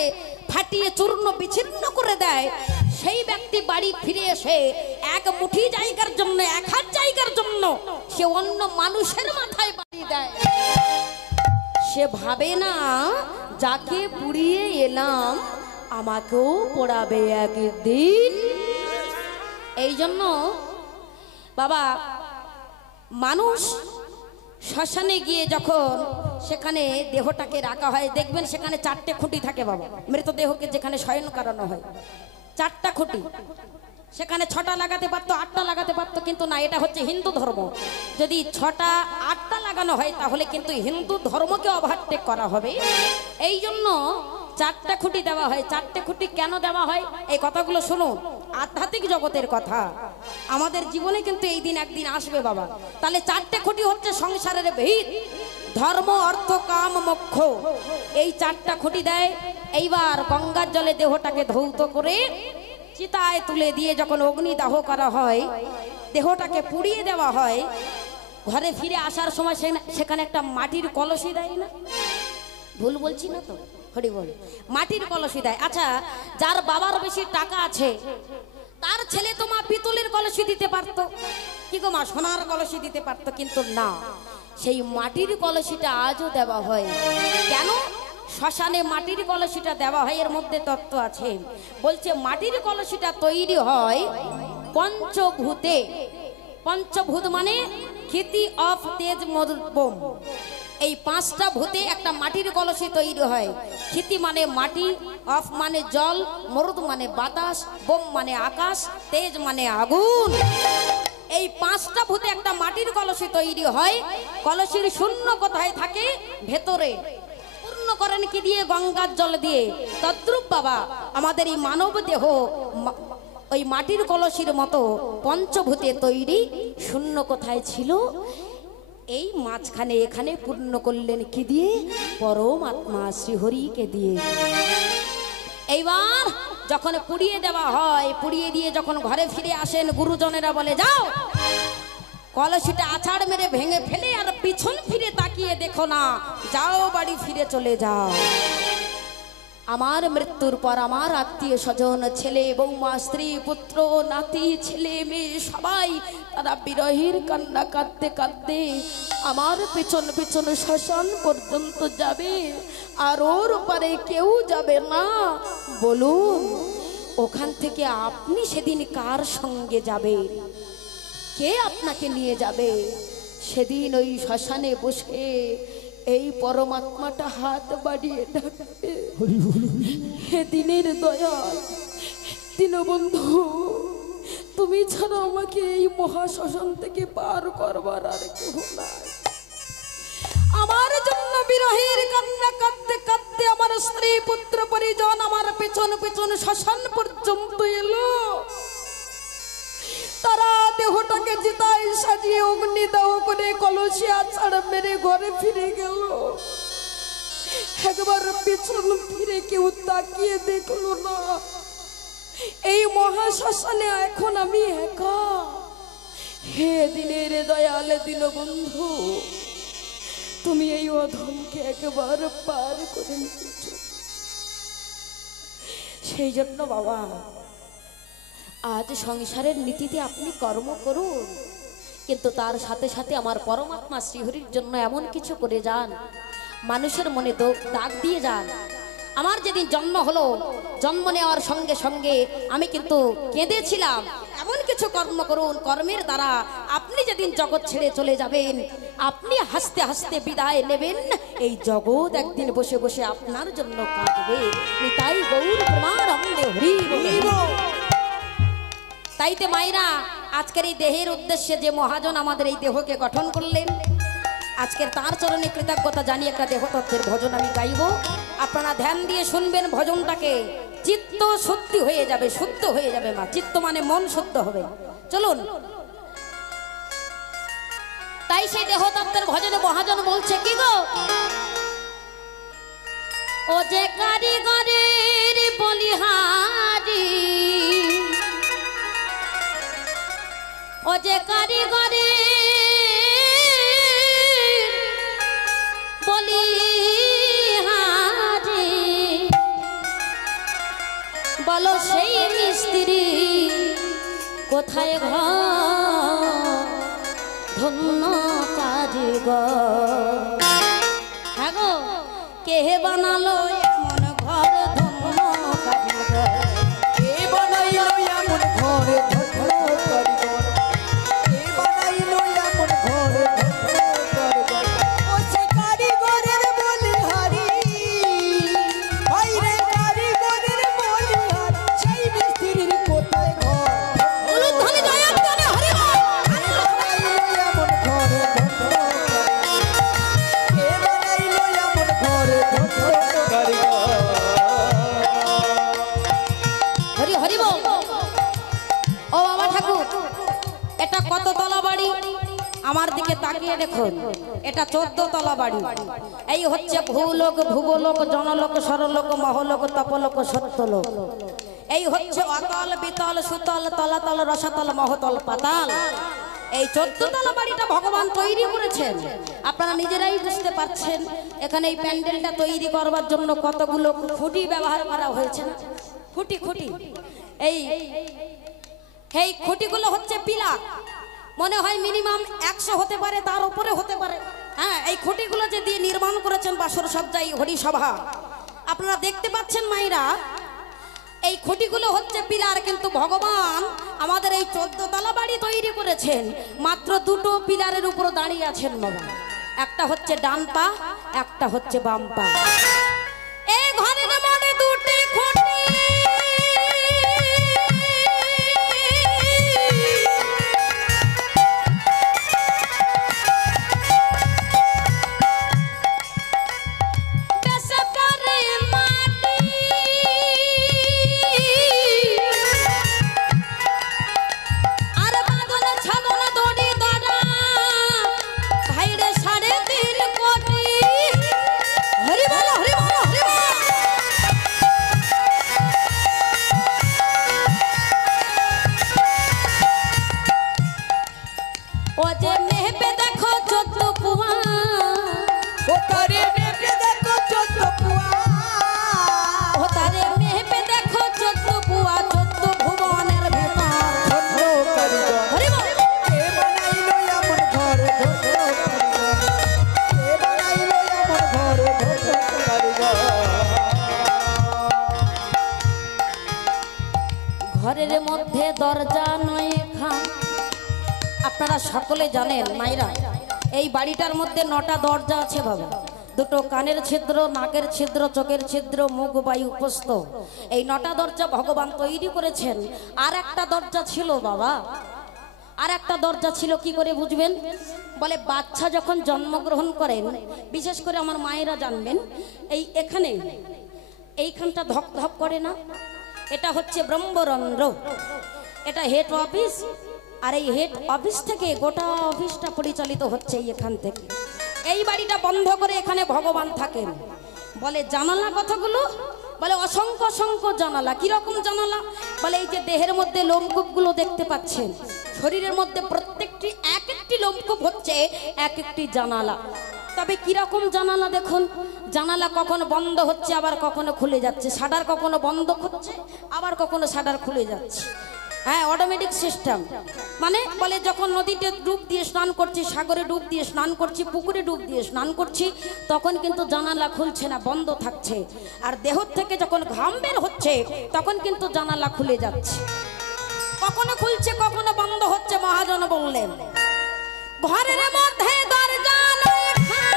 ফাটিয়ে চূর্ণ বিচ্ছিন্ন করে দেয়, সেই ব্যক্তি বাড়ি ফিরে এসে এক মুঠি জায়গার জন্য, এক হাত জায়গার জন্য সে অন্য মানুষের মাথায় বাড়ি দেয়। সে ভাবে না যাকে পুড়িয়ে এলাম আমাকেও পোড়াবে একদিন। এই জন্য বাবা, মানুষ শ্মশানে গিয়ে যখন সেখানে দেহটাকে রাখা হয়, দেখবেন সেখানে 4টে খুঁটি থাকে বাবা। মৃতদেহকে যেখানে শয়ন করানো হয় 4টা খুঁটি, সেখানে 6টা লাগাতে পারতো, 8টা লাগাতে পারতো, কিন্তু না, এটা হচ্ছে হিন্দু ধর্ম। যদি 6টা 8টা লাগানো হয় তাহলে কিন্তু হিন্দু ধর্মকে ওভারটেক করা হবে। এই জন্য 4টা খুঁটি দেওয়া হয়। 4টে খুঁটি কেন দেওয়া হয় এই কথাগুলো শুনুন, আধ্যাত্মিক জগতের কথা। আমাদের জীবনে কিন্তু এই দিন একদিন আসবে বাবা। তাহলে 4টে খুঁটি হচ্ছে সংসারের ভিত, ধর্ম, অর্থ, কাম, মোক্ষ। এই 4টা খুঁটি দেয়। এইবার গঙ্গার জলে দেহটাকে ধৌত করে চিতায় তুলে দিয়ে যখন অগ্নিদাহ করা হয়, দেহটাকে পুড়িয়ে দেওয়া হয়, ঘরে ফিরে আসার সময় সেখানে একটা মাটির কলসি দেয় না? ভুল বলছি না তো? হরি বল। মাটির কলসি দেয়। আচ্ছা, যার বাবার বেশি টাকা আছে তার ছেলে তো মা পিতলের কলসি দিতে পারতো, কি গো মা, সোনার কলসি দিতে পারতো, কিন্তু না, সেই মাটির কলসিটা আজও দেওয়া হয়। কেন শ্মশানে মাটির কলসিটা দেওয়া হয়? এর মধ্যে তত্ত্ব আছে। বলছে মাটির কলসিটা তৈরি হয় পঞ্চভূতে। পঞ্চভূত মানে ক্ষিতি, অফ, তেজ, মরুদ, বোম। এই 5টা ভূতে একটা মাটির কলসি তৈরি হয়। ক্ষিতি মানে মাটি, অফ মানে জল, মরুদ মানে বাতাস, বোম মানে আকাশ, তেজ মানে আগুন। এই 5টা ভূতে একটা মাটির কলসি তৈরি হয়। কলসির শূন্য কোথায় থাকে? ভেতরে। পূর্ণ করেন কি দিয়ে? গঙ্গার জল দিয়ে। তদ্রূপ বাবা আমাদের এই মানব দেহ ওই মাটির কলসির মতো পঞ্চভূতে তৈরি। শূন্য কোথায় ছিল? এই মাঝখানে এখানে পূর্ণ করলেন কি দিয়ে? পরমাত্মা শ্রীহরিকে দিয়ে। এইবার যখন পুড়িয়ে দেওয়া হয়, পুড়িয়ে দিয়ে যখন ঘরে ফিরে আসেন, গুরুজনেরা বলে যাও কলসিটা আছাড় মেরে ভেঙে ফেলে আর পিছন ফিরে তাকিয়ে দেখো না, যাও বাড়ি ফিরে চলে যাও। আমার মৃত্যুর পর আমার আত্মীয় স্বজন, ছেলে বৌমা, স্ত্রী, পুত্র, নাতি, ছেলে মেয়ে সবাই তারা বিরহের কান্না কাঁদতে কাঁদতে আমার পেছন পেছন শ্মশান পর্যন্ত যাবে, আর ওর পারে কেউ যাবে না। বলুন, ওখান থেকে আপনি সেদিন কার সঙ্গে যাবে? কে আপনাকে নিয়ে যাবে? সেদিন ওই শ্মশানে বসে এই পরমাত্মাটা হাত বাড়িয়ে ডাকবে, হে দিনের দয়াল, দীনবন্ধু, তুমি ছাড়া আমাকে এই মহাশ্মশান থেকে পার করবার আর কেউ নাই। আমার জন্য বিরহের কান্না কাঁদতে কাঁদতে আমার স্ত্রী, পুত্র, পরিজন আমার পেছন পেছন শ্মশান পর্যন্ত এলো। তারা দেহটাকে চিতায় সাজিয়ে অগ্নিদাহ করে কলসি আছাড় মেরে ঘরে ফিরে গেল। একবার পেছন ফিরে কেউ তাকিয়ে দেখলো না। এই মহাশ্মশানে এখন আমি একা। হে দিনের দয়াল, দীনবন্ধু, তুমি এই অধমকে একবার পার করে নিয়েছ। সেই জন্য বাবা আজ সংসারের নীতিতে আপনি কর্ম করুন, কিন্তু তার সাথে সাথে আমার পরমাত্মা শ্রীহরির জন্য এমন কিছু করে যান, মানুষের মনে দাগ দিয়ে যান। আমার যেদিন জন্ম হলো, জন্ম নেওয়ার সঙ্গে সঙ্গে আমি কিন্তু কেঁদেছিলাম। এমন কিছু কর্ম করুন, কর্মের দ্বারা আপনি যেদিন জগৎ ছেড়ে চলে যাবেন, আপনি হাসতে হাসতে বিদায় নেবেন, এই জগৎ একদিন বসে বসে আপনার জন্য কাঁদবে। তাই গৌর প্রেমানন্দে হরি বল। তাইতে মায়েরা, আজকের এই দেহের উদ্দেশ্যে যে মহাজন আমাদের এই দেহকে গঠন করলেন, আজকের তার চরণে কৃতজ্ঞতা জানিয়ে একটা দেহতত্ত্বের ভজন আমি গাইব। আপনারা ধ্যান দিয়ে শুনবেন ভজনটাকে। চিত্ত শুদ্ধি হয়ে যাবে, শুদ্ধ হয়ে যাবে মা। চিত্ত মানে মন শুদ্ধ হবে। চলুন। তাই সেই দেহতত্ত্বের ভজনে মহাজন বলছে কি গো, ও যে কারিগরের বলিহারি, ও যে কারিগরের ধন্য কারিগর। হ্যাঁ গো, কে বানালো এমন ঘর ধন্য কারিগর। কে বানাইলো এমন ঘর ধন্য কারিগর। কে বানাইলো এমন ঘর ধন্য কারিগর। ও সে কারিগরের বলিহারি, হায় রে কারিগরের বলিহারি, সেই মিস্ত্রির কোথায় ঘর। উলুধ্বনি জয়ধ্বনি হরি বল। কে বানাইলো এমন ঘর ধন্য কারিগর। কে বানাইলো এমন ঘর ধন্য কারিগর। হরি হরি বল। ও বাবা ঠাকুর, এটা কত তলা বাড়ি? আমার দিকে তাকিয়ে দেখুন, এটা 14 তলা বাড়ি। এই হচ্ছে ভূলোক, ভুবলোক, জনলোক, সরলোক, মহলোক, তপলোক, সত্যলোক। এই হচ্ছে অতল, বিতল, সুতল, তলাতল, রসাতল, মহতল, পাতাল। এই 14 তলা বাড়িটা ভগবান তৈরি করেছেন। আপনারা নিজেরাই বুঝতে পারছেন এখানে এই প্যান্ডেলটা তৈরি করবার জন্য কতগুলো খুঁটি ব্যবহার করা হয়েছে না? খুঁটি খুঁটি এই খুঁটিগুলো হচ্ছে পিলার। মনে হয় মিনিমাম 100 হতে পারে, তার উপরে হতে পারে। হ্যাঁ, এই খুঁটিগুলো যে দিয়ে নির্মাণ করেছেন বাসর সজ্জাই হরিসভা। আপনারা দেখতে পাচ্ছেন মাইরা, এই খুঁটিগুলো হচ্ছে পিলার, কিন্তু ভগবান আমাদের এই 14 তলা বাড়ি তৈরি করেছেন মাত্র 2টো পিলারের উপর দাঁড়িয়ে আছেন বাবা। একটা হচ্ছে ডান পা, একটা হচ্ছে বাম পা। এই ঘরের মধ্যে 2টি খুঁটি। ঘরের মধ্যে দরজা নয় খান। আপনারা সকলে জানেন মাইরা, এই বাড়িটার মধ্যে 9টা দরজা আছে বাবা। 2টো কানের ছিদ্র, নাকের ছিদ্র, চোখের ছিদ্র, মুখ, বায়ু, উপস্থ। এই 9টা দরজা ভগবান তৈরি করেছেন। আর একটা দরজা ছিল বাবা, আর একটা দরজা ছিল, কি করে বুঝবেন? বলে বাচ্চা যখন জন্মগ্রহণ করেন, বিশেষ করে আমার মায়েরা জানবেন, এই এখানে এইখানটা ধক ধক করে না, এটা হচ্ছে ব্রহ্মরন্ধ্র, এটা হেড অফিস। আর এই হেড অফিস থেকে গোটা অফিসটা পরিচালিত হচ্ছে এখান থেকে। এই বাড়িটা বন্ধ করে এখানে ভগবান থাকেন। বলে জানালা কথাগুলো, বলে অসংখ্য অসংখ্য জানালা। কিরকম জানালা? বলে এই যে দেহের মধ্যে লোমকূপগুলো দেখতে পাচ্ছেন, শরীরের মধ্যে প্রত্যেকটি এক একটি লোমকূপ হচ্ছে এক একটি জানালা। তবে কিরকম জানালা দেখুন, জানালা কখনো বন্ধ হচ্ছে আবার কখনো খুলে যাচ্ছে, শাটার কখনো বন্ধ হচ্ছে আবার কখনো শাটার খুলে যাচ্ছে। হ্যাঁ, অটোমেটিক সিস্টেম। মানে বলে যখন নদীতে ডুব দিয়ে স্নান করছি, সাগরে ডুব দিয়ে স্নান করছি, পুকুরে ডুব দিয়ে স্নান করছি, তখন কিন্তু জানালা খুলছে না, বন্ধ থাকছে। আর দেহ থেকে যখন ঘাম বের হচ্ছে তখন কিন্তু জানালা খুলে যাচ্ছে, কখনো খুলছে কখনো বন্ধ হচ্ছে। মহাজন বললেন ঘরের মধ্যে দরজা নয় খান।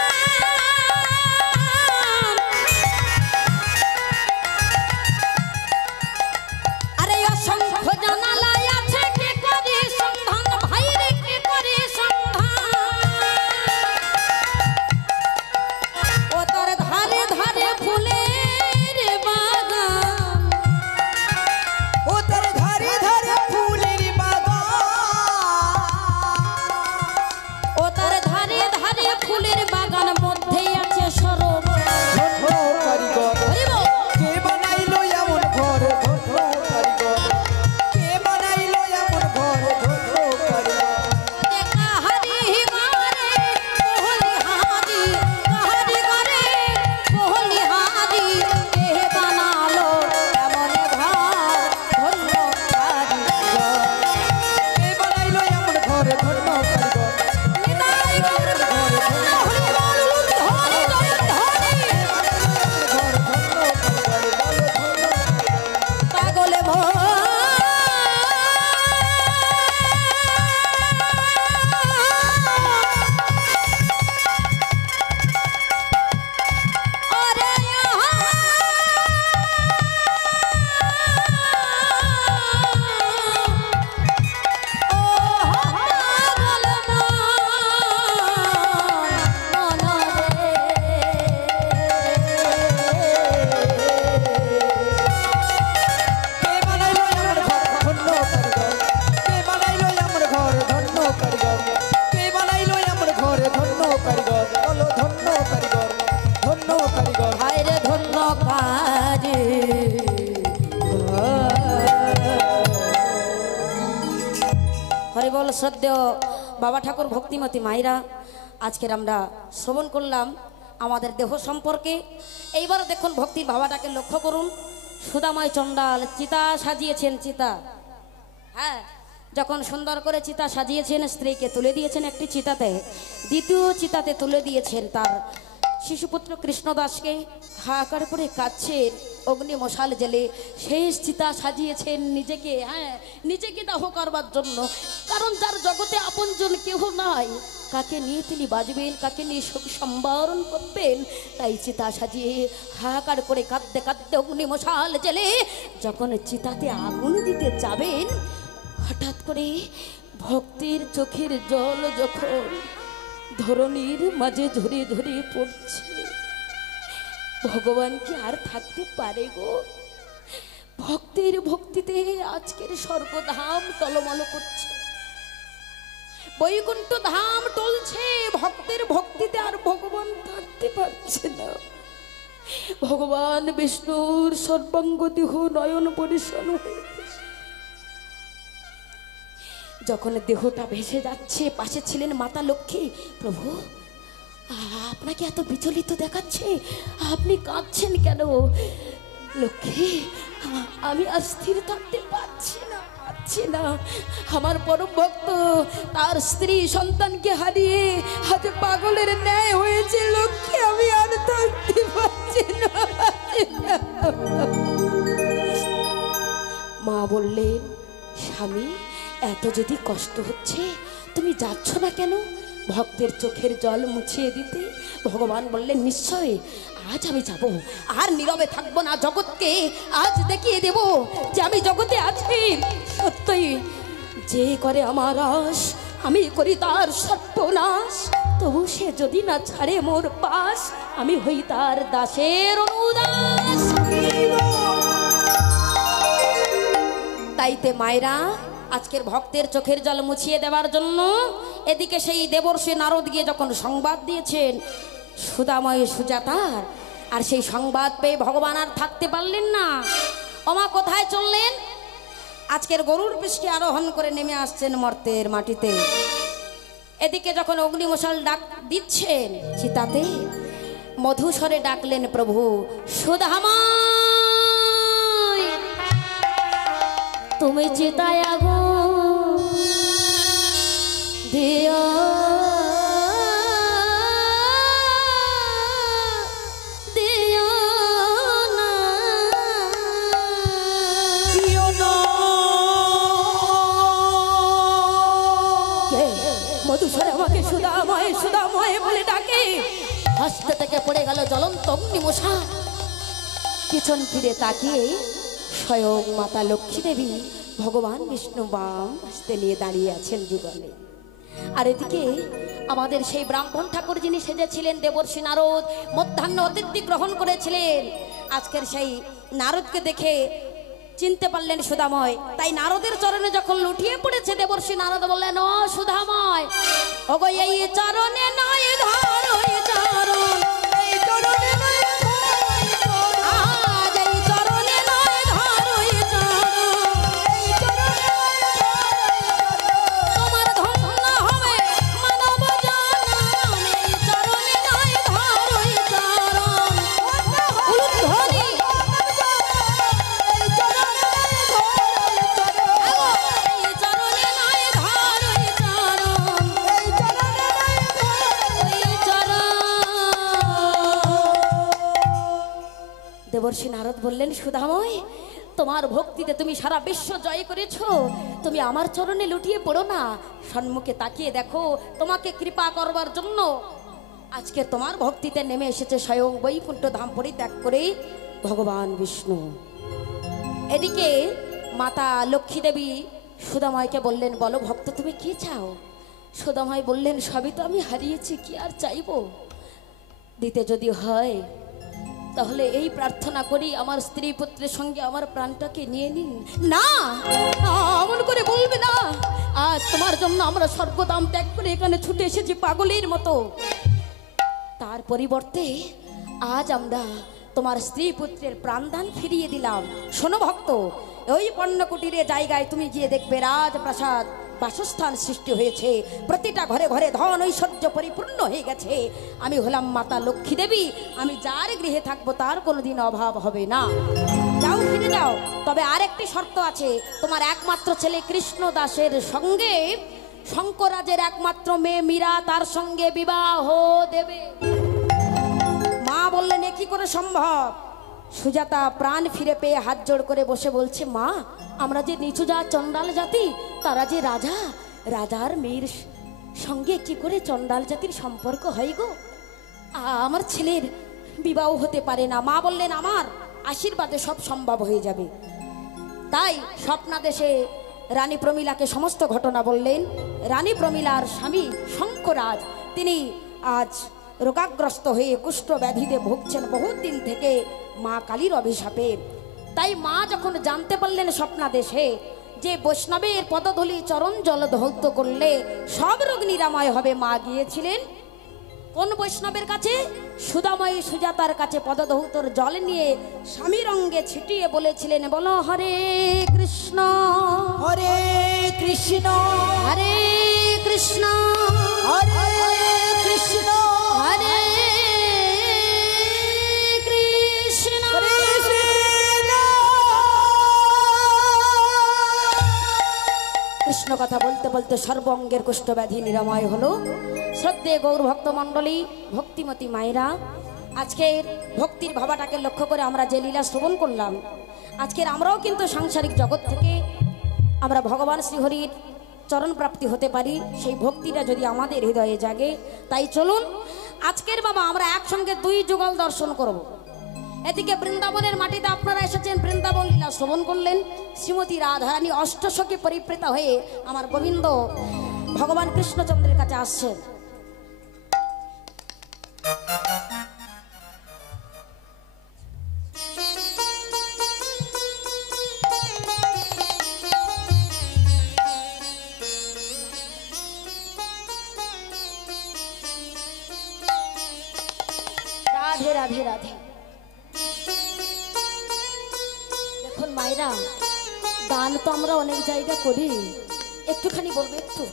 আরে অসংখ্য জানালা আছে, কে করে সন্ধান ভাই রে, কে করে সন্ধান। ও তার ধারে ধারে ফুলের বাগান, ও তার ধারে ধারে ফুলের বাগান, ও তার শ্রদ্ধেয় বাবা ঠাকুর ভক্তিমতী মায়েরা, আজকের আমরা শ্রবণ করলাম আমাদের দেহ সম্পর্কে। এইবার দেখুন ভক্তির বাবাটাকে লক্ষ্য করুন। সুদাময় চণ্ডাল চিতা সাজিয়েছেন, চিতা, হ্যাঁ, যখন সুন্দর করে চিতা সাজিয়েছেন, স্ত্রীকে তুলে দিয়েছেন একটি চিতাতে, দ্বিতীয় চিতাতে তুলে দিয়েছেন তার শিশুপুত্র কৃষ্ণদাসকে। হাহাকার করে কাঁদছেন, অগ্নি মশাল জেলে শেষ চিতা সাজিয়েছেন নিজেকে, হ্যাঁ, নিজেকে দাহ করবার জন্য। কারণ যার জগতে আপনজন কেহ নাই, কাকে নিয়ে তিনি বাজবেন, কাকে নিয়ে শোক সম্বরণ করবেন, তাই চিতা সাজিয়ে হাহাকার করে কাঁদতে কাঁদতে অগ্নি মশাল জেলে যখন চিতাতে আগুন দিতে যাবেন, হঠাৎ করে ভক্তির চোখের জল যখন ধরণীর মাঝে ঝরে ঝরে পড়ছে, ভগবান কি আর থাকতে পারে গো? ভক্তির ভক্তিতে আজকের স্বর্গধাম টলমল করছে, বৈকুণ্ঠ ধাম টলছে, ভক্তের ভক্তিতে আর ভগবান থাকতে পারছে না। ভগবান বিষ্ণুর সর্বাঙ্গ দেহ নয়ন পরিশন হয়ে যখন দেহটা ভেসে যাচ্ছে, পাশে ছিলেন মাতা লক্ষ্মী। প্রভু, আপনাকে এত বিচলিত দেখাচ্ছে, আপনি কাঁদছেন কেন? লক্ষ্মী, আমি আর স্থির থাকতে পারছি না, পারছি না। আমার পরম ভক্ত তার স্ত্রী সন্তানকে হারিয়ে আজ পাগলের ন্যায় হয়েছে। লক্ষ্মী, আমি আর থাকতে পারছি না। মা বললেন, স্বামী, এত যদি কষ্ট হচ্ছে তুমি যাচ্ছ না কেন ভক্তের চোখের জল মুছিয়ে দিতে? ভগবান বললেন, নিশ্চয় আজ আমি যাব, আর নীরবে থাকবো না, জগৎকে আজ দেখিয়ে দেব যে আমি জগতে আছি। সত্যই যে করে আমার আশ, আমি করি তার সর্বনাশ। তবু সে যদি না ছাড়ে মোর পাশ, আমি হই তার দাসের অনুদাস। তাইতে মায়েরা, আজকের ভক্তের চোখের জল মুছিয়ে দেওয়ার জন্য এদিকে সেই দেবর্ষি নারদ গিয়ে যখন সংবাদ দিয়েছেন সুদাময় সুজাতার, আর সেই সংবাদ পেয়ে ভগবান আর থাকতে পারলেন না। ওমা কোথায় চললেন? আজকের গরুর পৃষ্ঠে আরোহণ করে নেমে আসছেন মর্তের মাটিতে। এদিকে যখন অগ্নিমশাল ডাক দিচ্ছেন চিতাতে, মধুস্বরে ডাকলেন প্রভু, সুদামায় তুমি চিতায় আগুন দিও দিও না, দিও না। মধুস্বরে আমাকে সুদাময় সুদাময় বলে ডাকে। হস্ত থেকে পড়ে গেল জ্বলন্ত অগ্নিমশা। পিছন ফিরে তাকিয়ে স্বয়ং মাতা লক্ষ্মী দেবী ভগবান বিষ্ণু বাম হস্তে নিয়ে দাঁড়িয়ে আছেন যুগলে। আর এদিকে আমাদের সেই ব্রাহ্মণ ঠাকুর যিনি সেজেছিলেন দেবর্ষি নারদ, মধ্যাহ্ন অতিথি গ্রহণ করেছিলেন। আজকের সেই নারদকে দেখে চিনতে পারলেন সুধাময়, তাই নারদের চরণে যখন লুটিয়ে পড়েছে দেবর্ষি নারদ বললেন, ও সুধাময়, ওগো এই চরণে নয় ধর ওই চরণ, এই চরণে নয় ধর, আজ এই চরণে নয় ধর ওই চরণ, এই চরণে নয় ধর, তোমার ধন্য হবে মানব জনম, এই চরণে নয় ধর ওই চরণ, উলুধ্বনি দেবর্ষি নারদ বললেন, সুধাময়, তোমার ভক্তিতে তুমি সারা বিশ্ব জয় করেছো, তুমি আমার চরণে লুটিয়ে পড়ো না, সম্মুখে তাকিয়ে দেখো, তোমাকে কৃপা করবার জন্য আজকে তোমার ভক্তিতে নেমে এসেছে স্বয়ং বৈকুণ্ঠ ধাম পরিত্যাগ করে ভগবান বিষ্ণু। এদিকে মাতা লক্ষ্মী দেবী সুধাময়কে বললেন, বলো ভক্ত তুমি কি চাও? সুধাময় বললেন, সবই তো আমি হারিয়েছি, কি আর চাইবো? দিতে যদি হয় তাহলে এই প্রার্থনা করি, আমার স্ত্রী পুত্রের সঙ্গে আমার প্রাণটাকে নিয়ে নিন। না, এমন করে বলবে না, আজ তোমার জন্য আমরা স্বর্গধাম ত্যাগ করে এখানে ছুটে এসেছি পাগলের মতো। তার পরিবর্তে আজ আমরা তোমার স্ত্রী পুত্রের প্রাণদান ফিরিয়ে দিলাম। শোনো ভক্ত, ওই পণ্যকুটিরে জায়গায় তুমি গিয়ে দেখবে রাজপ্রাসাদ বাসস্থান সৃষ্টি হয়েছে, প্রতিটা ঘরে ঘরে ধন ঐশ্বর্য পরিপূর্ণ হয়ে গেছে। আমি হলাম মাতা লক্ষ্মী দেবী, আমি যার গৃহে থাকবো তার কোনোদিন অভাব হবে না। যাও, ফিরে যাও। তবে আরেকটি শর্ত আছে, তোমার একমাত্র ছেলে কৃষ্ণ দাসের সঙ্গে শঙ্করাজের একমাত্র মেয়ে মীরা তার সঙ্গে বিবাহ দেবে। মা বললেন, এ কি করে সম্ভব? সুজাতা প্রাণ ফিরে পেয়ে হাত জোড় করে বসে বলছে, মা, আমরা যে নিচু জাত চণ্ডাল জাতি, তারা যে রাজা, রাজার মেয়ের সঙ্গে কি করে চণ্ডাল জাতির সম্পর্ক হয় গো? আমার ছেলের বিবাহ হতে পারে না। মা বললেন, আমার আশীর্বাদে সব সম্ভব হয়ে যাবে। তাই স্বপ্নাদেশে রানী প্রমীলাকে সমস্ত ঘটনা বললেন। রানী প্রমীলার স্বামী শঙ্করাজ, তিনি আজ রোগাগ্রস্ত হয়ে কুষ্ঠ ব্যাধিতে ভুগছেন বহুত দিন থেকে মা কালীর অভিশাপে। তাই মা যখন জানতে পারলেন স্বপ্নাদেশে যে বৈষ্ণবের পদধূলি চরণ জল ধৌত করলে সব রোগ নিরাময় হবে, মা গিয়েছিলেন কোন বৈষ্ণবের কাছে? সুদাময়ী সুজাতার কাছে পদধৌতর জল নিয়ে স্বামীর অঙ্গে ছিটিয়ে বলেছিলেন, বলো হরে কৃষ্ণ হরে কৃষ্ণ হরে কৃষ্ণ হরে কৃষ্ণ হরে কৃষ্ণ। কৃষ্ণ কথা বলতে বলতে সর্বঙ্গের কুষ্ঠব্যাধি নিরাময় হলো। শ্রদ্ধেয় গৌর ভক্ত মণ্ডলী, ভক্তিমতী মায়েরা, আজকের ভক্তির ভাবাটাকে লক্ষ্য করে আমরা যে লীলা শ্রবণ করলাম, আজকের আমরাও কিন্তু সাংসারিক জগৎ থেকে আমরা ভগবান শ্রীহরির চরণ প্রাপ্তি হতে পারি, সেই ভক্তিটা যদি আমাদের হৃদয়ে জাগে। তাই চলুন আজকের বাবা আমরা একসঙ্গে দুই যুগল দর্শন করব। এদিকে বৃন্দাবনের মাটিতে আপনারা এসেছেন, বৃন্দাবন লীলা শ্রবণ করলেন। শ্রীমতী রাধারানী অষ্টসখী পরিপ্রেতা হয়ে আমার গোবিন্দ ভগবান কৃষ্ণচন্দ্রের কাছে আসছেন। রাধে রাধে রাধে। দেখুন মায়েরা, দান তো আমরা অনেক জায়গা করি, একটুখানি বলবো একটু।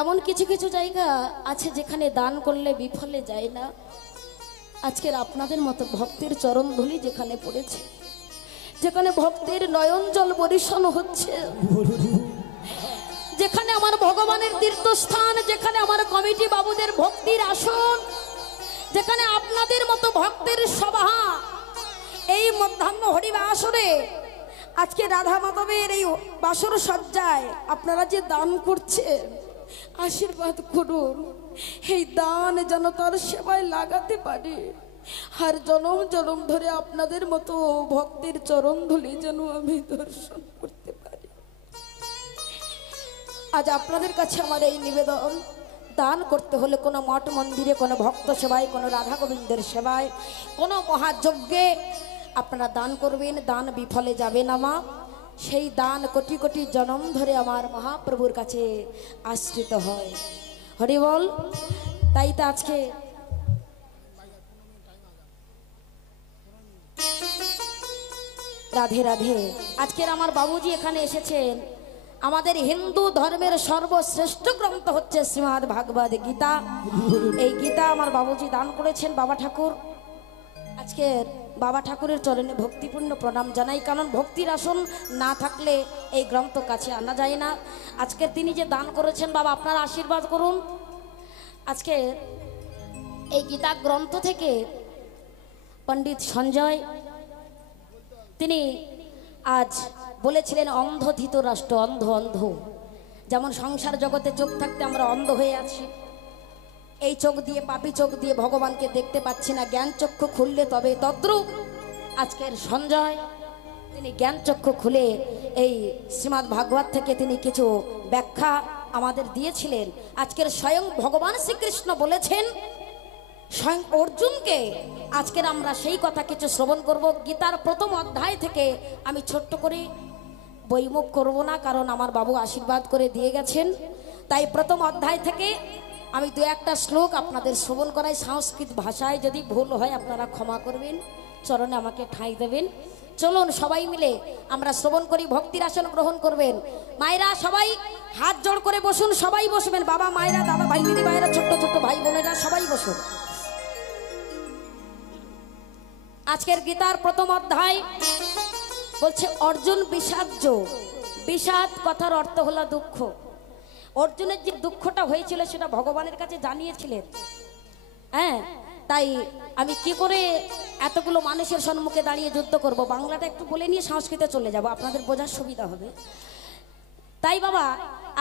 এমন কিছু কিছু জায়গা আছে যেখানে দান করলে বিফলে যায় না। আজকের আপনাদের মতো ভক্তের চরণ ধুলি যেখানে পড়েছে, যেখানে ভক্তের নয়ন জল বরিশন হচ্ছে, যেখানে আমার ভগবানের তীর্থস্থান, যেখানে আমার কমিটি বাবুদের ভক্তির আসন, যেখানে আপনাদের মতো ভক্তের সভা, এই মধ্যাহ্ন হরিবা আসরে আজকে রাধা মাধবের এই বাসর সজ্জায় আপনারা যে দান করছেন, আশীর্বাদ করুন এই দান যেন তার সেবায় লাগাতে পারে। আর জনম জনম ধরে আপনাদের মতো ভক্তের চরণ ধুলি যেন আমি দর্শন করতে পারি। আজ আপনাদের কাছে আমার এই নিবেদন, দান করতে হলে কোনো মঠ মন্দিরে, কোনো ভক্ত সেবায়, কোনো রাধা গোবিন্দের সেবায়, কোনো মহাযজ্ঞে আপনারা দান করবেন। দান বিফলে যাবে না মা। সেই দান কোটি কোটি জনম ধরে আমার মহাপ্রভুর কাছে আশ্রিত হয়। হরি বল। তাই তো আজকে রাধে রাধে, আজকের আমার বাবুজি এখানে এসেছেন। আমাদের হিন্দু ধর্মের সর্বশ্রেষ্ঠ গ্রন্থ হচ্ছে শ্রীমদ্ ভাগবত গীতা। এই গীতা আমার বাবুজি দান করেছেন বাবা ঠাকুর। আজকের বাবা ঠাকুরের চরণে ভক্তিপূর্ণ প্রণাম জানাই, কারণ ভক্তির আসন না থাকলে এই গ্রন্থ কাছে আনা যায় না। আজকের তিনি যে দান করেছেন বাবা, আপনারা আশীর্বাদ করুন। আজকে এই গীতা গ্রন্থ থেকে পণ্ডিত সঞ্জয় তিনি আজ বলেছিলেন, অন্ধ ধৃতরাষ্ট্র, অন্ধ অন্ধ। যেমন সংসার জগতে চোখ থাকতে আমরা অন্ধ হয়ে আছি, এই চোখ দিয়ে, পাপী চোখ দিয়ে ভগবানকে দেখতে পাচ্ছি না, জ্ঞান চক্ষু খুললে তবে তদ্রূপ। আজকের সঞ্জয় তিনি জ্ঞান চক্ষু খুলে এই শ্রীমদ্ ভাগবত থেকে তিনি কিছু ব্যাখ্যা আমাদের দিয়েছিলেন। আজকের স্বয়ং ভগবান শ্রীকৃষ্ণ বলেছেন স্বয়ং অর্জুনকে, আজকের আমরা সেই কথা কিছু শ্রবণ করব। গীতার প্রথম অধ্যায় থেকে আমি ছোট্ট করে বইমুখ করব না, কারণ আমার বাবু আশীর্বাদ করে দিয়ে গেছেন। তাই প্রথম অধ্যায় থেকে আমি দু একটা শ্লোক আপনাদের শ্রবণ করাই। সংস্কৃত ভাষায় যদি ভুল হয় আপনারা ক্ষমা করবেন, চরণে আমাকে ঠাঁই দেবেন। চলুন সবাই মিলে আমরা শ্রবণ করি, ভক্তির আসন গ্রহণ করবেন। মায়েরা সবাই হাত জোড় করে বসুন, সবাই বসবেন, বাবা মায়েরা, দাদা ভাই দিদি ভাইরা, ছোট্ট ছোট্ট ভাই বোনেরা সবাই বসুন। আজকের গীতার প্রথম অধ্যায় বলছে অর্জুন বিষাদ্য। বিষাদ কথার অর্থ হলো দুঃখ। অর্জুনের যে দুঃখটা হয়েছিল সেটা ভগবানের কাছে জানিয়েছিলেন। হ্যাঁ, তাই আমি কি করে এতগুলো মানুষের সম্মুখে দাঁড়িয়ে যুদ্ধ করব, বাংলাটা একটু বলে নিয়ে সংস্কৃতে চলে যাব, আপনাদের বোঝার সুবিধা হবে। তাই বাবা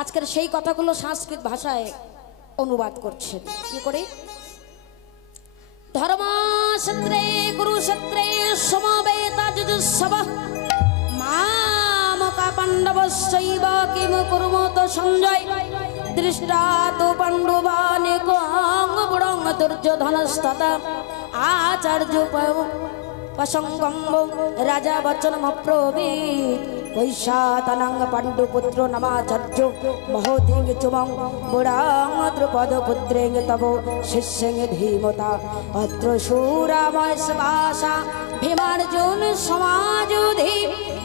আজকের সেই কথাগুলো সংস্কৃত ভাষায় অনুবাদ করছেন। কি করে? ধর্মক্ষেত্রে কুরুক্ষেত্রে সমবেতা যুযুৎসবঃ মামকা পাণ্ডবশ্চৈব কিম কুর্মত সঞ্জয় দৃষ্টা তু পাণ্ডবানেকং বুড়ং দুর্যোধনস্ততা আচার্য প্রসঙ্গম রাজা বচনমব্রবীৎ কৈশাতনং পাণ্ডুপুত্র নমাচার্য মহোধিং চুমং বুড়াং দ্রুপদপুত্রেং তব শিষ্যং ধীমতা অত্র শূরামস্বাসা ভীমার্জুন সমাযুধি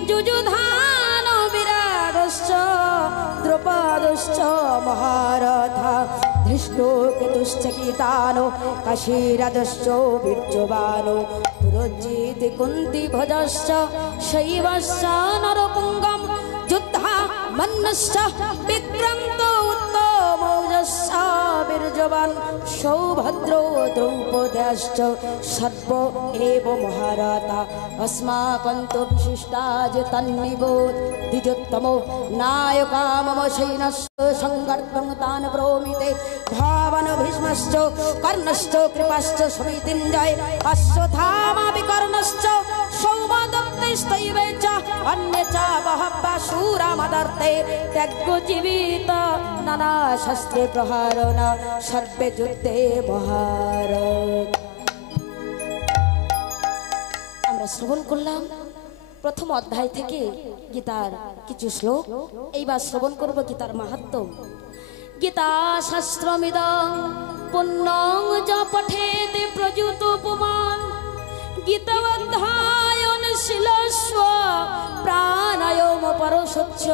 যুযুধান বিরাটশ্চ দ্রুপদশ্চ মহারথা ধৃষ্টকেতুশ্চ গীতানো কাশীরাজশ্চ বীর্যবানো পুরজিৎ কুন্তি ভজশ্চ শৈবশ্চ নরপুঙ্গম যুদ্ধা মন্নশ্চ বিক্রান্ত উত্তমৌজশ্চ বীর্যবান সৌভদ্র দ্রৌপদশ্চ সর্ব এব মহারথা अस्माकं तो विशिष्टाज तन्निबोध द्विजोत्तमो नायका मम सैन्यस्य संगर्तं तान् ब्रोमिते भावन भीष्मश्च कर्णश्च कृपाश्च समितिञ्जय अश्वत्थामा विकर्णश्च सौमदत्तैस्तैव च अन्ये च बहवः शूरा मदर्थे त्यज्यजीवित नाना शस्त्रे प्रहारेण सर्वे युद्धे महारथ। শ্রবণ করলাম প্রথম অধ্যায় থেকে গীতার কিছু শ্লোক। এইবার শ্রবণ করব গীতার মাহাত্ম্য। গীতা শাস্ত্রমিদং পুণ্যং য পঠেৎ প্রযুতোপমান গীতাধ্যায়ন শিলস্ব প্রাণায়াম পরশোচ্চ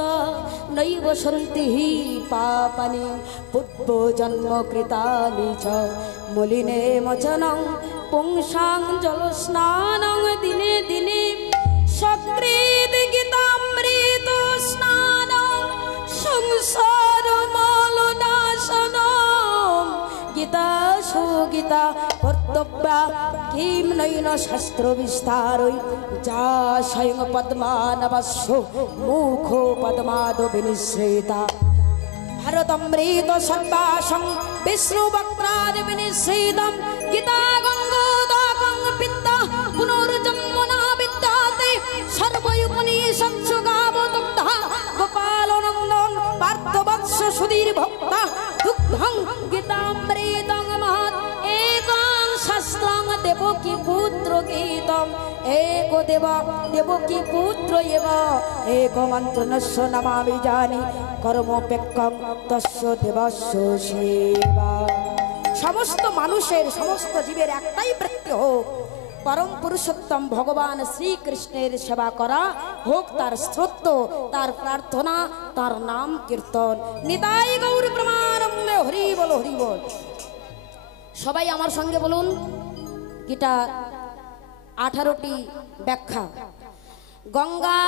নৈব সন্তি হি পাপানি পূর্ব জন্ম কৃতানি চ মলিনে মচনং পুংসাং জলস্নানং দিনে দিনে সক্রেদ গীতামৃত স্নানং সংসার মলনাশনম গীতা সুগীতা কর্তব্যা কিম নৈন শাস্ত্র বিস্তারৈ যা স্বয়ং পদ্মানবস্য মুখো পদ্মাদ বিনিশ্রিতা ভারতমৃত সর্বাসং বিষ্ণু বক্রাদ বিনিশ্রিতম গীতা গঙ্গোদকং পিতা পুনর্জন্মনা বিদ্যাতে সর্বোপনিষৎসু গাবদগ্ধা গোপালনন্দন পার্থবৎস সুধীর ভক্তা দুগ্ধং গীতামৃতং মহৎ একং শাস্ত্রং দেবকী পুত্র গীতম এক দেব দেবকী পুত্র এব এক মন্ত্রণস্য নমামি জানি কর্মপেক্ষং তস্য দেবস্য সেবা। সমস্ত মানুষের সমস্ত জীবের একটাই বৃত্তি হোক পরম পুরুষোত্তম ভগবান শ্রীকৃষ্ণের সেবা করা, হোক তার স্তোত্র, তার প্রার্থনা, তার নাম কীর্তন। নিতাই গৌর প্রমানন্দে হরি বল হরি বল। সবাই আমার সঙ্গে বলুন গীতা 18টি ব্যাখ্যা। গঙ্গা,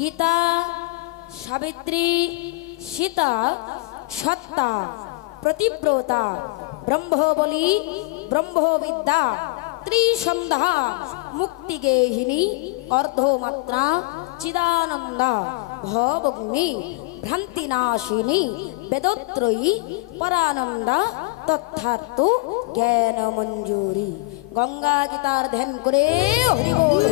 গীতা, সাবিত্রী, সীতা, সত্তা, প্রতিব্রতা, ব্রহ্মবলী, ব্রহ্মবিদ্যা, ত্রিসন্ধ্যা, মুক্তিগেহিনী, অর্ধমাত্রা, চিদানন্দা, ভবগ্নি, ভ্রান্তিনাশিনী, বেদত্রয়ী, পরানন্দা, তথার্থ জ্ঞান মঞ্জুরি। গঙ্গা গীতার ধ্যান করে হরি বল,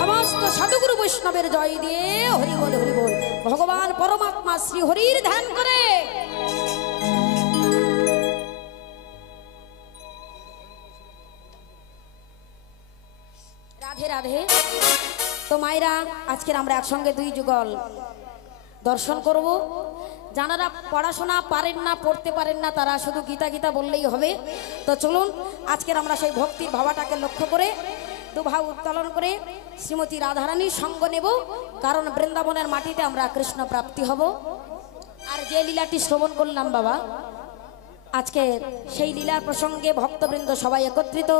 সমস্ত সাধুগুরু বৈষ্ণবের জয় দিয়ে হরি বল হরি বল। ভগবান পরমাত্মা শ্রী হরির ধ্যান করে রাধে রাধে। তো মায়েরা আজকের আমরা একসঙ্গে 2 যুগল দর্শন করব। যারা পড়াশোনা পারেন না, পড়তে পারেন না, তারা শুধু গীতা গীতা বললেই হবে। তো চলুন আজকের আমরা সেই ভক্তির ভাবাটাকে লক্ষ্য করে দুভাগ উত্তোলন করে শ্রীমতী রাধারানীর সঙ্গ নেব, কারণ বৃন্দাবনের মাটিতে আমরা কৃষ্ণ প্রাপ্তি হব। আর যে লীলাটি শ্রবণ করলাম বাবা, আজকে সেই লীলার প্রসঙ্গে ভক্তবৃন্দ সবাই একত্রিত।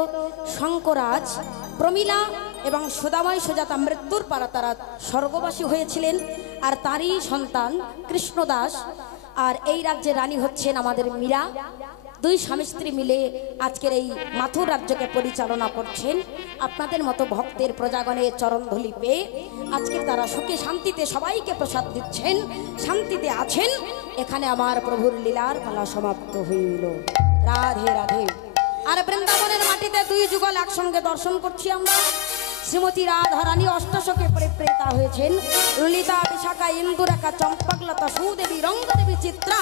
শঙ্করাজ, প্রমীলা এবং সুদাময় সুজাতা মৃত্যুর পারা তারা স্বর্গবাসী হয়েছিলেন, আর তারই সন্তান কৃষ্ণদাস। আর এই রাজ্যের রানী হচ্ছেন আমাদের মীরা। দুই স্বামী স্ত্রী মিলে আজকের এই মাথুর রাজ্যকে পরিচালনা করছেন। আপনাদের মতো ভক্তের প্রজাগণের চরণধূলি পেয়ে আজকে তারা সুখে শান্তিতে সবাইকে প্রসাদ দিচ্ছেন, শান্তিতে আছেন। এখানে আমার প্রভুর লীলার পালা সমাপ্ত হইল। রাধে রাধে। আর বৃন্দাবনের মাটিতে দুই যুগল একসঙ্গে দর্শন করছি আমরা। শ্রীমতী রাধারানী অষ্টশকে পরিপ্রেতা হয়েছেন। ললিতা, বিশাখা, ইন্দুরেখা, চম্পকলতা, সুদেবী, রঙ্গদেবী, চিত্রা,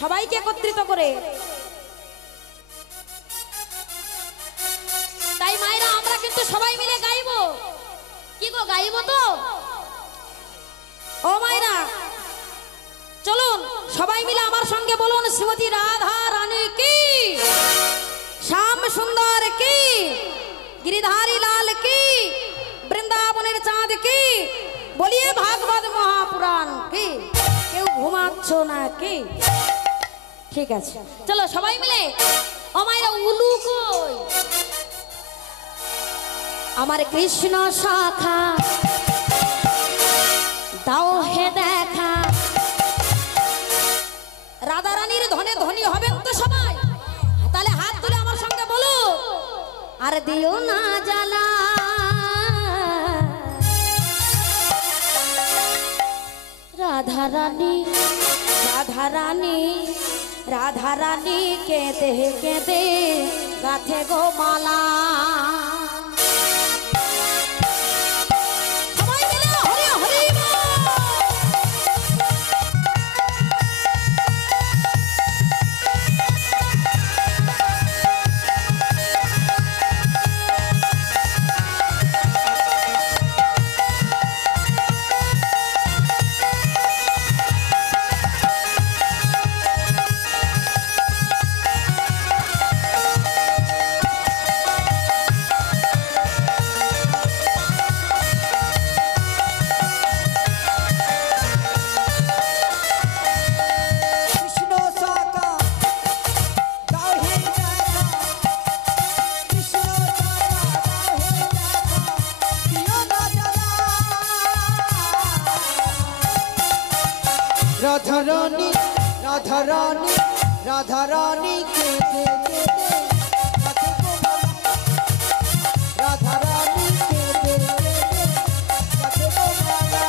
সবাইকে একত্রিত করে। তাই মায়েরা আমরা কিন্তু সবাই মিলে গাইবো। কি গো, গাইবো তো? ও মায়েরা চলুন সবাই মিলে আমার সঙ্গে বলুন, শ্রীমতী রাধা রানী কি, শ্যাম সুন্দর কি, गिरिधारी लाल की, বৃন্দাবনের চাঁদ কি, বলিয়ে ভাগবত মহাপুরাণ কি। কেউ ঘুমাচ্ছ না কি? ঠিক আছে, চলো সবাই মিলে। ও মায়েরা উলু কই? আমার কৃষ্ণ শাখা দাও হে দেখা। রাধারানীর ধনে ধনী হবেন তো সবাই? তাহলে হাত তুলে আমার সঙ্গে বলো, আর দিও না জ্বালা। রাধারানী, রাধারানী, রাধারানী কেঁদে কেঁদে গাথে গো মালা। সবাই মিলে হরি হরি বল। কৃষ্ণ শাখা দাও হে দেখা, কৃষ্ণ শাখা দাও হে দেখা, দিও না জ্বালা। রাধারানী, রাধারানী, রাধারানী কেঁদে কেঁদে গাথে গো মালা। রাধারানী কেঁদে কেঁদে গাথে গো মালা।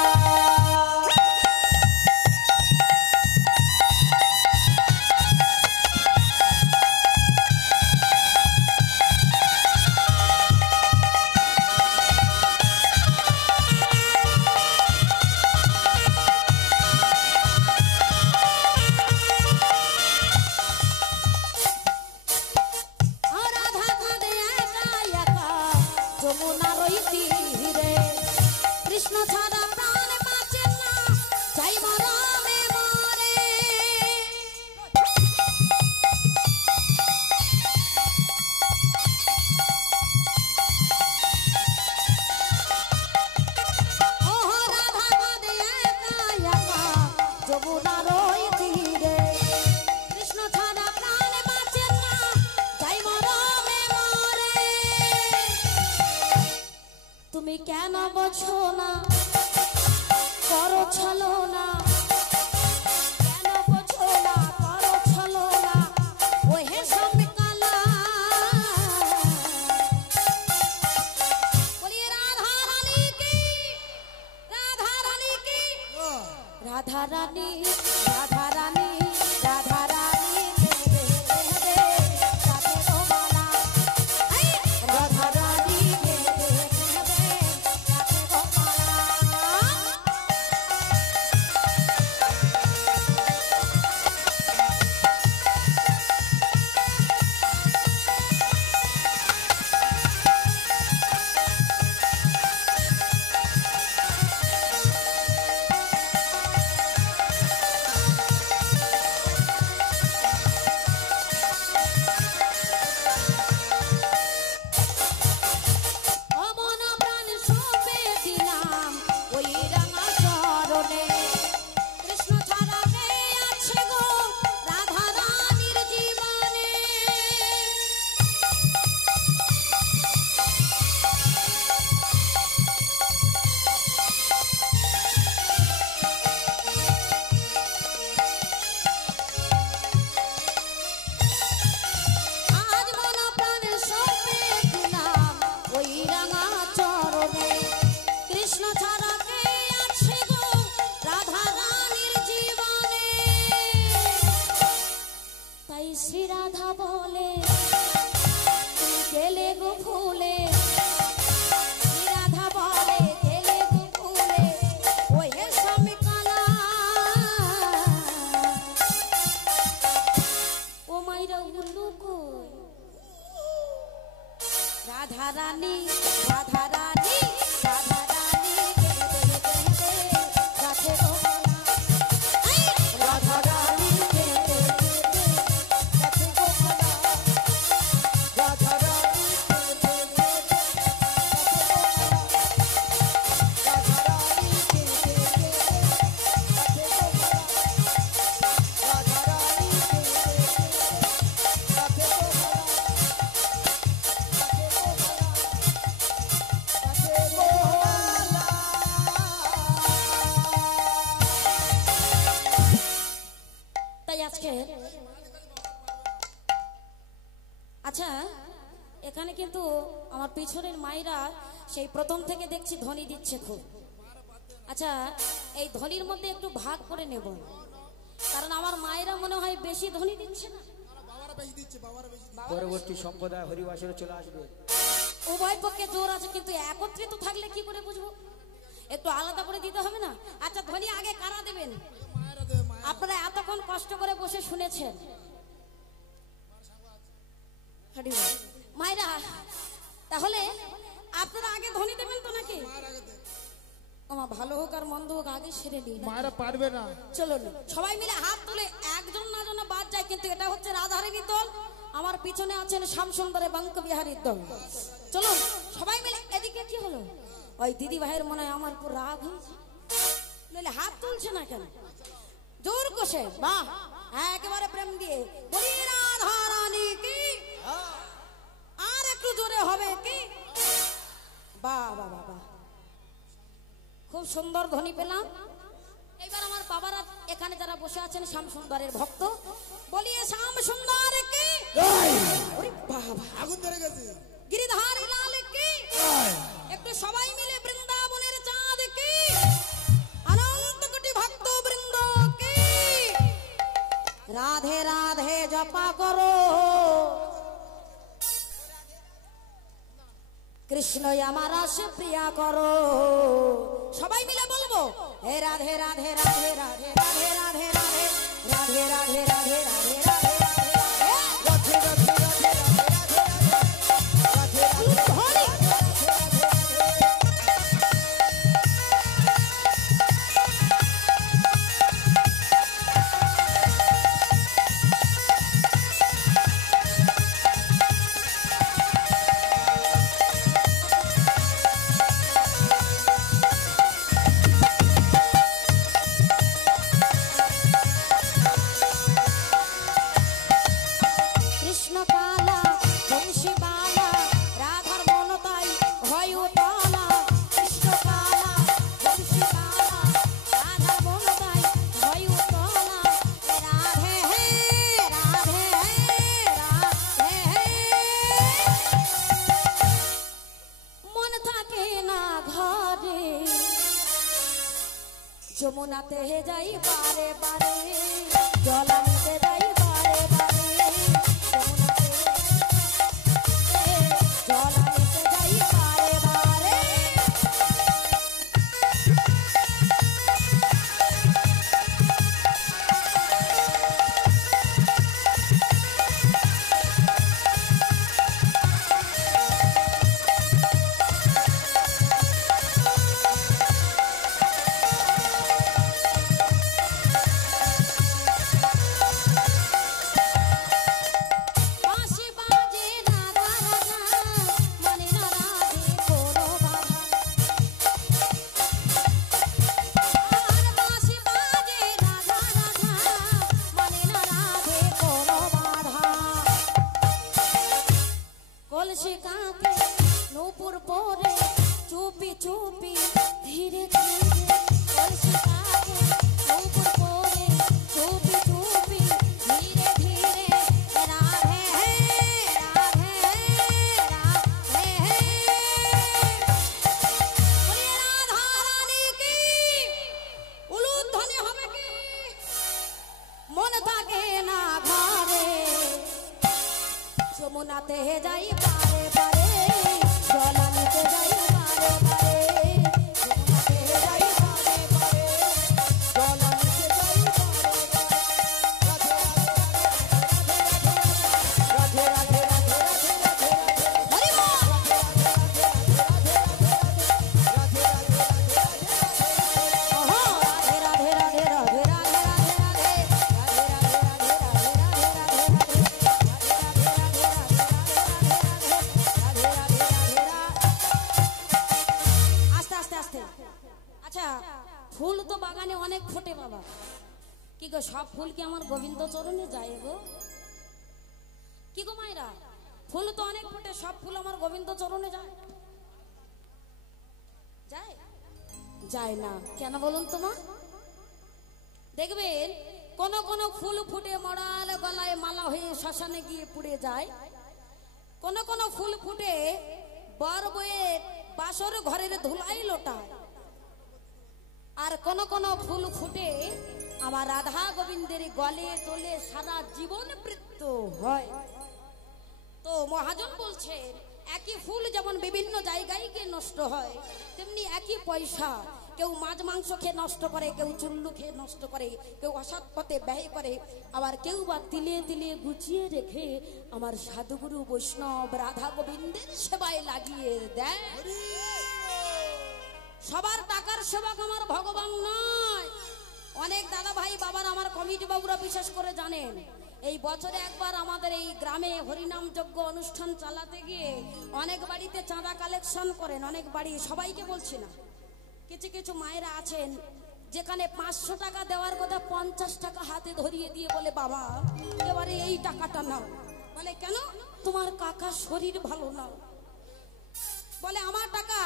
শ্রী রাধা বলে তুমি গেলে গো ভুলে, শ্রী রাধা বলে গেলে গো ভুলে, ওই হে স্বামী কালা। ও মাইরা উল্লু কই রাধা রানী, রাধা রানী, রাধা রানী কেঁদে কেঁদে গাছে গো মালা। রাধা রানী কেঁদে কেঁদে গাছে গো মালা। রাধা রানী কেঁদে কেঁদে গাছে গো মালা। রাধা রানী কেঁদে কেঁদে গাছে গো মালা। রাধা রানী কেঁদে কেঁদে গাছে গো মালা। তাই আজকে আচ্ছা এখানে কিন্তু আমার পিছনের মায়েরা সেই প্রথম থেকে দেখছি ধ্বনি দিচ্ছে খুব। আচ্ছা এই ধ্বনির মধ্যে একটু ভাগ করে নেব, কারণ আমার মায়েরা মনে হয় বেশি ধ্বনি দিচ্ছে না। পরবর্তী সম্প্রদায় হরিবাসরে চলে আসবে। উভয় পক্ষে জোর আছে, কিন্তু একত্রিত থাকলে কি করে বুঝবো? একটু আলাদা করে দিতে হবে না? আচ্ছা ধ্বনি আগে কারা দেবেন? আপনারা এতক্ষণ কষ্ট করে বসে শুনেছেন। মায়েরা তাহলে আপনারা আগে ধ্বনি দেবেন তো নাকি? আমার ভালো হোক আর মন্দ হোক আগে সেরে নিই। মায়েরা পারবে না। চলুন সবাই মিলে হাত তুলে, একজন না জন বাদ যায়, কিন্তু এটা হচ্ছে রাধারানীর দল, আমার পিছনে আছেন শ্যামসুন্দরে বাঙ্ক বিহারীর দল। চলুন সবাই মিলে। এদিকে কি হলো? ওই দিদি ভাইয়ের মনে হয় আমার উপর রাগ হয়েছে, নইলে হাত তুলছে না কেন? জোর কষে বাহ একেবারে প্রেম দিয়ে বলি রাধারানী কি, আর একটু জোরে হবে কি? বাহ বাহ বাহ বাহ, খুব সুন্দর ধ্বনি পেলাম। এবার আমার বাবারা এখানে যারা বসে আছেন শ্যামসুন্দরের ভক্ত, বলিয়ে শ্যামসুন্দর কি, ওরে বাবা আগুন ধরে গেছে। গিরিধারী লাল কি, একটু সবাই মিলে বৃন্দাবনের চাঁদ কি, অনন্ত কোটি ভক্ত বৃন্দ কি, রাধে রাধে জপা করো, কৃষ্ণ আমার সে প্রিয়া করো। সবাই মিলে বলবো হে রাধে রাধে রাধে রাধে রাধে রাধে রাধে রাধে রাধে রাধে রাধে রাধে যমুনাতে যাই বারে বারে, জল আনতে যাই বারে বারে, যমুনাতে জল আনতে যাই বারে বারে। যমুনাতে যাই পারে পারে জল আনতে যাই পারে পারে যমুনাতে যাই পারে পারে জল আনতে যাই রাধে রাধে রাধে রাধে রাধে হরি বল। ওহো, রাধে রাধে রাধে রাধে রাধে রাধে রাধে আস্তে আস্তে আস্তে। আচ্ছা, ফুল তো বাগানে অনেক ফোটে বাবা, কি গো সব ফুল কি আমার গোবিন্দ চরণে যায় গো? কি গো মায়েরা, ফুল তো অনেক ফোটে, সব ফুল আমার গোবিন্দ চরণে যায়? যায় যায় না কেন বলুন তো মা? দেখবেন কোন কোন ফুল ফুটে মরাল গলায় মালা হয়ে শ্মশানে গিয়ে পুড়ে যায়, কোন কোন ফুল ফুটে বর বইয়ের বাসর ঘরের ধুলাই লোটায়, আর কোন কোন ফুল ফুটে আমার রাধা গোবিন্দের গলে তোলে সারা জীবন বৃত্ত হয়। তো মহাজন বলছেন একই ফুল যেমন বিভিন্ন জায়গায় গিয়ে নষ্ট হয়, তেমনি একই পয়সা কেউ মাছ মাংস খেয়ে নষ্ট করে, কেউ চুল্লু খেয়ে নষ্ট করে, কেউ অসৎ পথে ব্যয় করে, আবার কেউ বা তিলে তিলে গুছিয়ে রেখে আমার সাধুগুরু বৈষ্ণব রাধা গোবিন্দের সেবায় লাগিয়ে দেয়। সবার টাকার সেবক আমার ভগবান নয়। অনেক দাদা ভাই বাবার আমার কমিটি বাবুরা বিশেষ করে জানেন, এই বছরে একবার আমাদের এই গ্রামে হরিনাম যজ্ঞ অনুষ্ঠান চালাতে গিয়ে অনেক বাড়িতে চাঁদা কালেকশন করেন, অনেক বাড়ি, সবাইকে বলছি না, কিছু কিছু মায়েরা আছেন যেখানে 500 টাকা দেওয়ার কথা 50 টাকা হাতে ধরিয়ে দিয়ে বলে বাবা এবারে এই টাকাটা নাও। বলে কেন? তোমার কাকার শরীর ভালো না। বলে আমার টাকা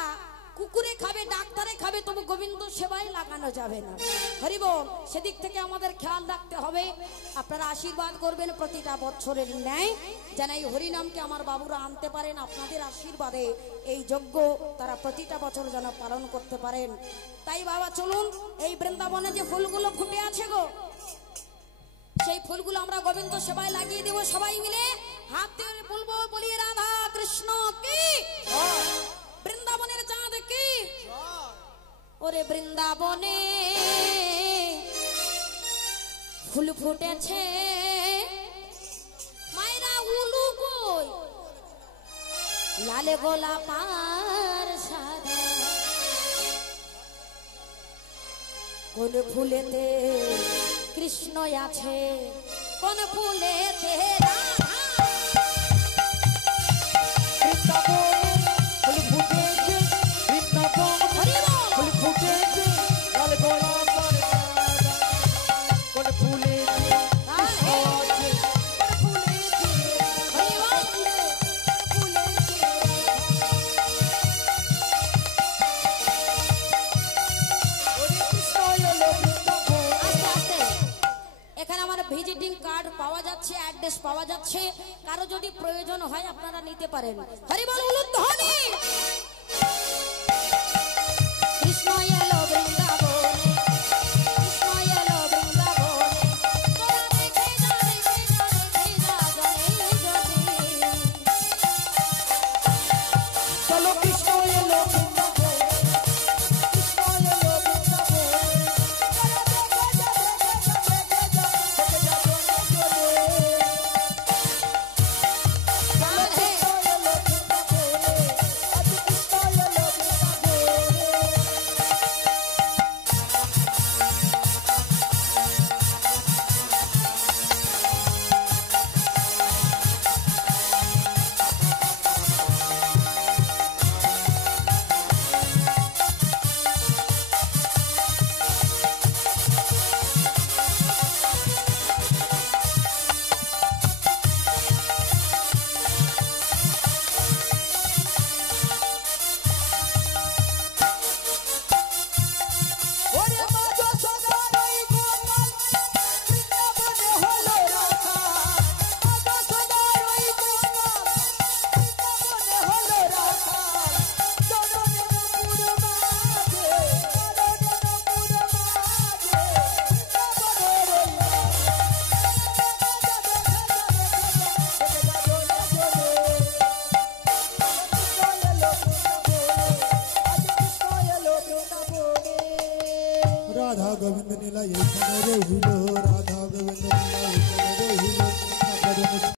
কুকুরে খাবে, ডাক্তারে খাবে, তবু গোবিন্দ সেবায় লাগানো যাবে না। হরিবল, সেদিক থেকে আমাদের খেয়াল রাখতে হবে। আপনারা আশীর্বাদ করবেন প্রতিটা বছরের ন্যায়, যেন এই হরিনামকে আমার বাবুরা আনতে পারেন। আপনাদের আশীর্বাদে এই যজ্ঞ তারা প্রতিটা বছর যেন পালন করতে পারেন। তাই বাবা চলুন, এই বৃন্দাবনে যে ফুলগুলো ফুটে আছে গো, সেই ফুলগুলো আমরা গোবিন্দ সেবায় লাগিয়ে দেব। সবাই মিলে হাত দিয়ে বলবো, বলি রাধা কৃষ্ণ কি, বৃন্দাবনের চাঁদ কি। ওরে বৃন্দাবনে ফুল ফুটেছে, মায়েরা উলু কই, লালে গোলাপ আর সাদা, কোন ফুলেতে কৃষ্ণ আছে, কোন ফুলেতে রাধা। ভিজিটিং কার্ড পাওয়া যাচ্ছে, অ্যাড্রেস পাওয়া যাচ্ছে, কারো যদি প্রয়োজন হয় আপনারা নিতে পারেন। হরি বল, উলুধ্বনি।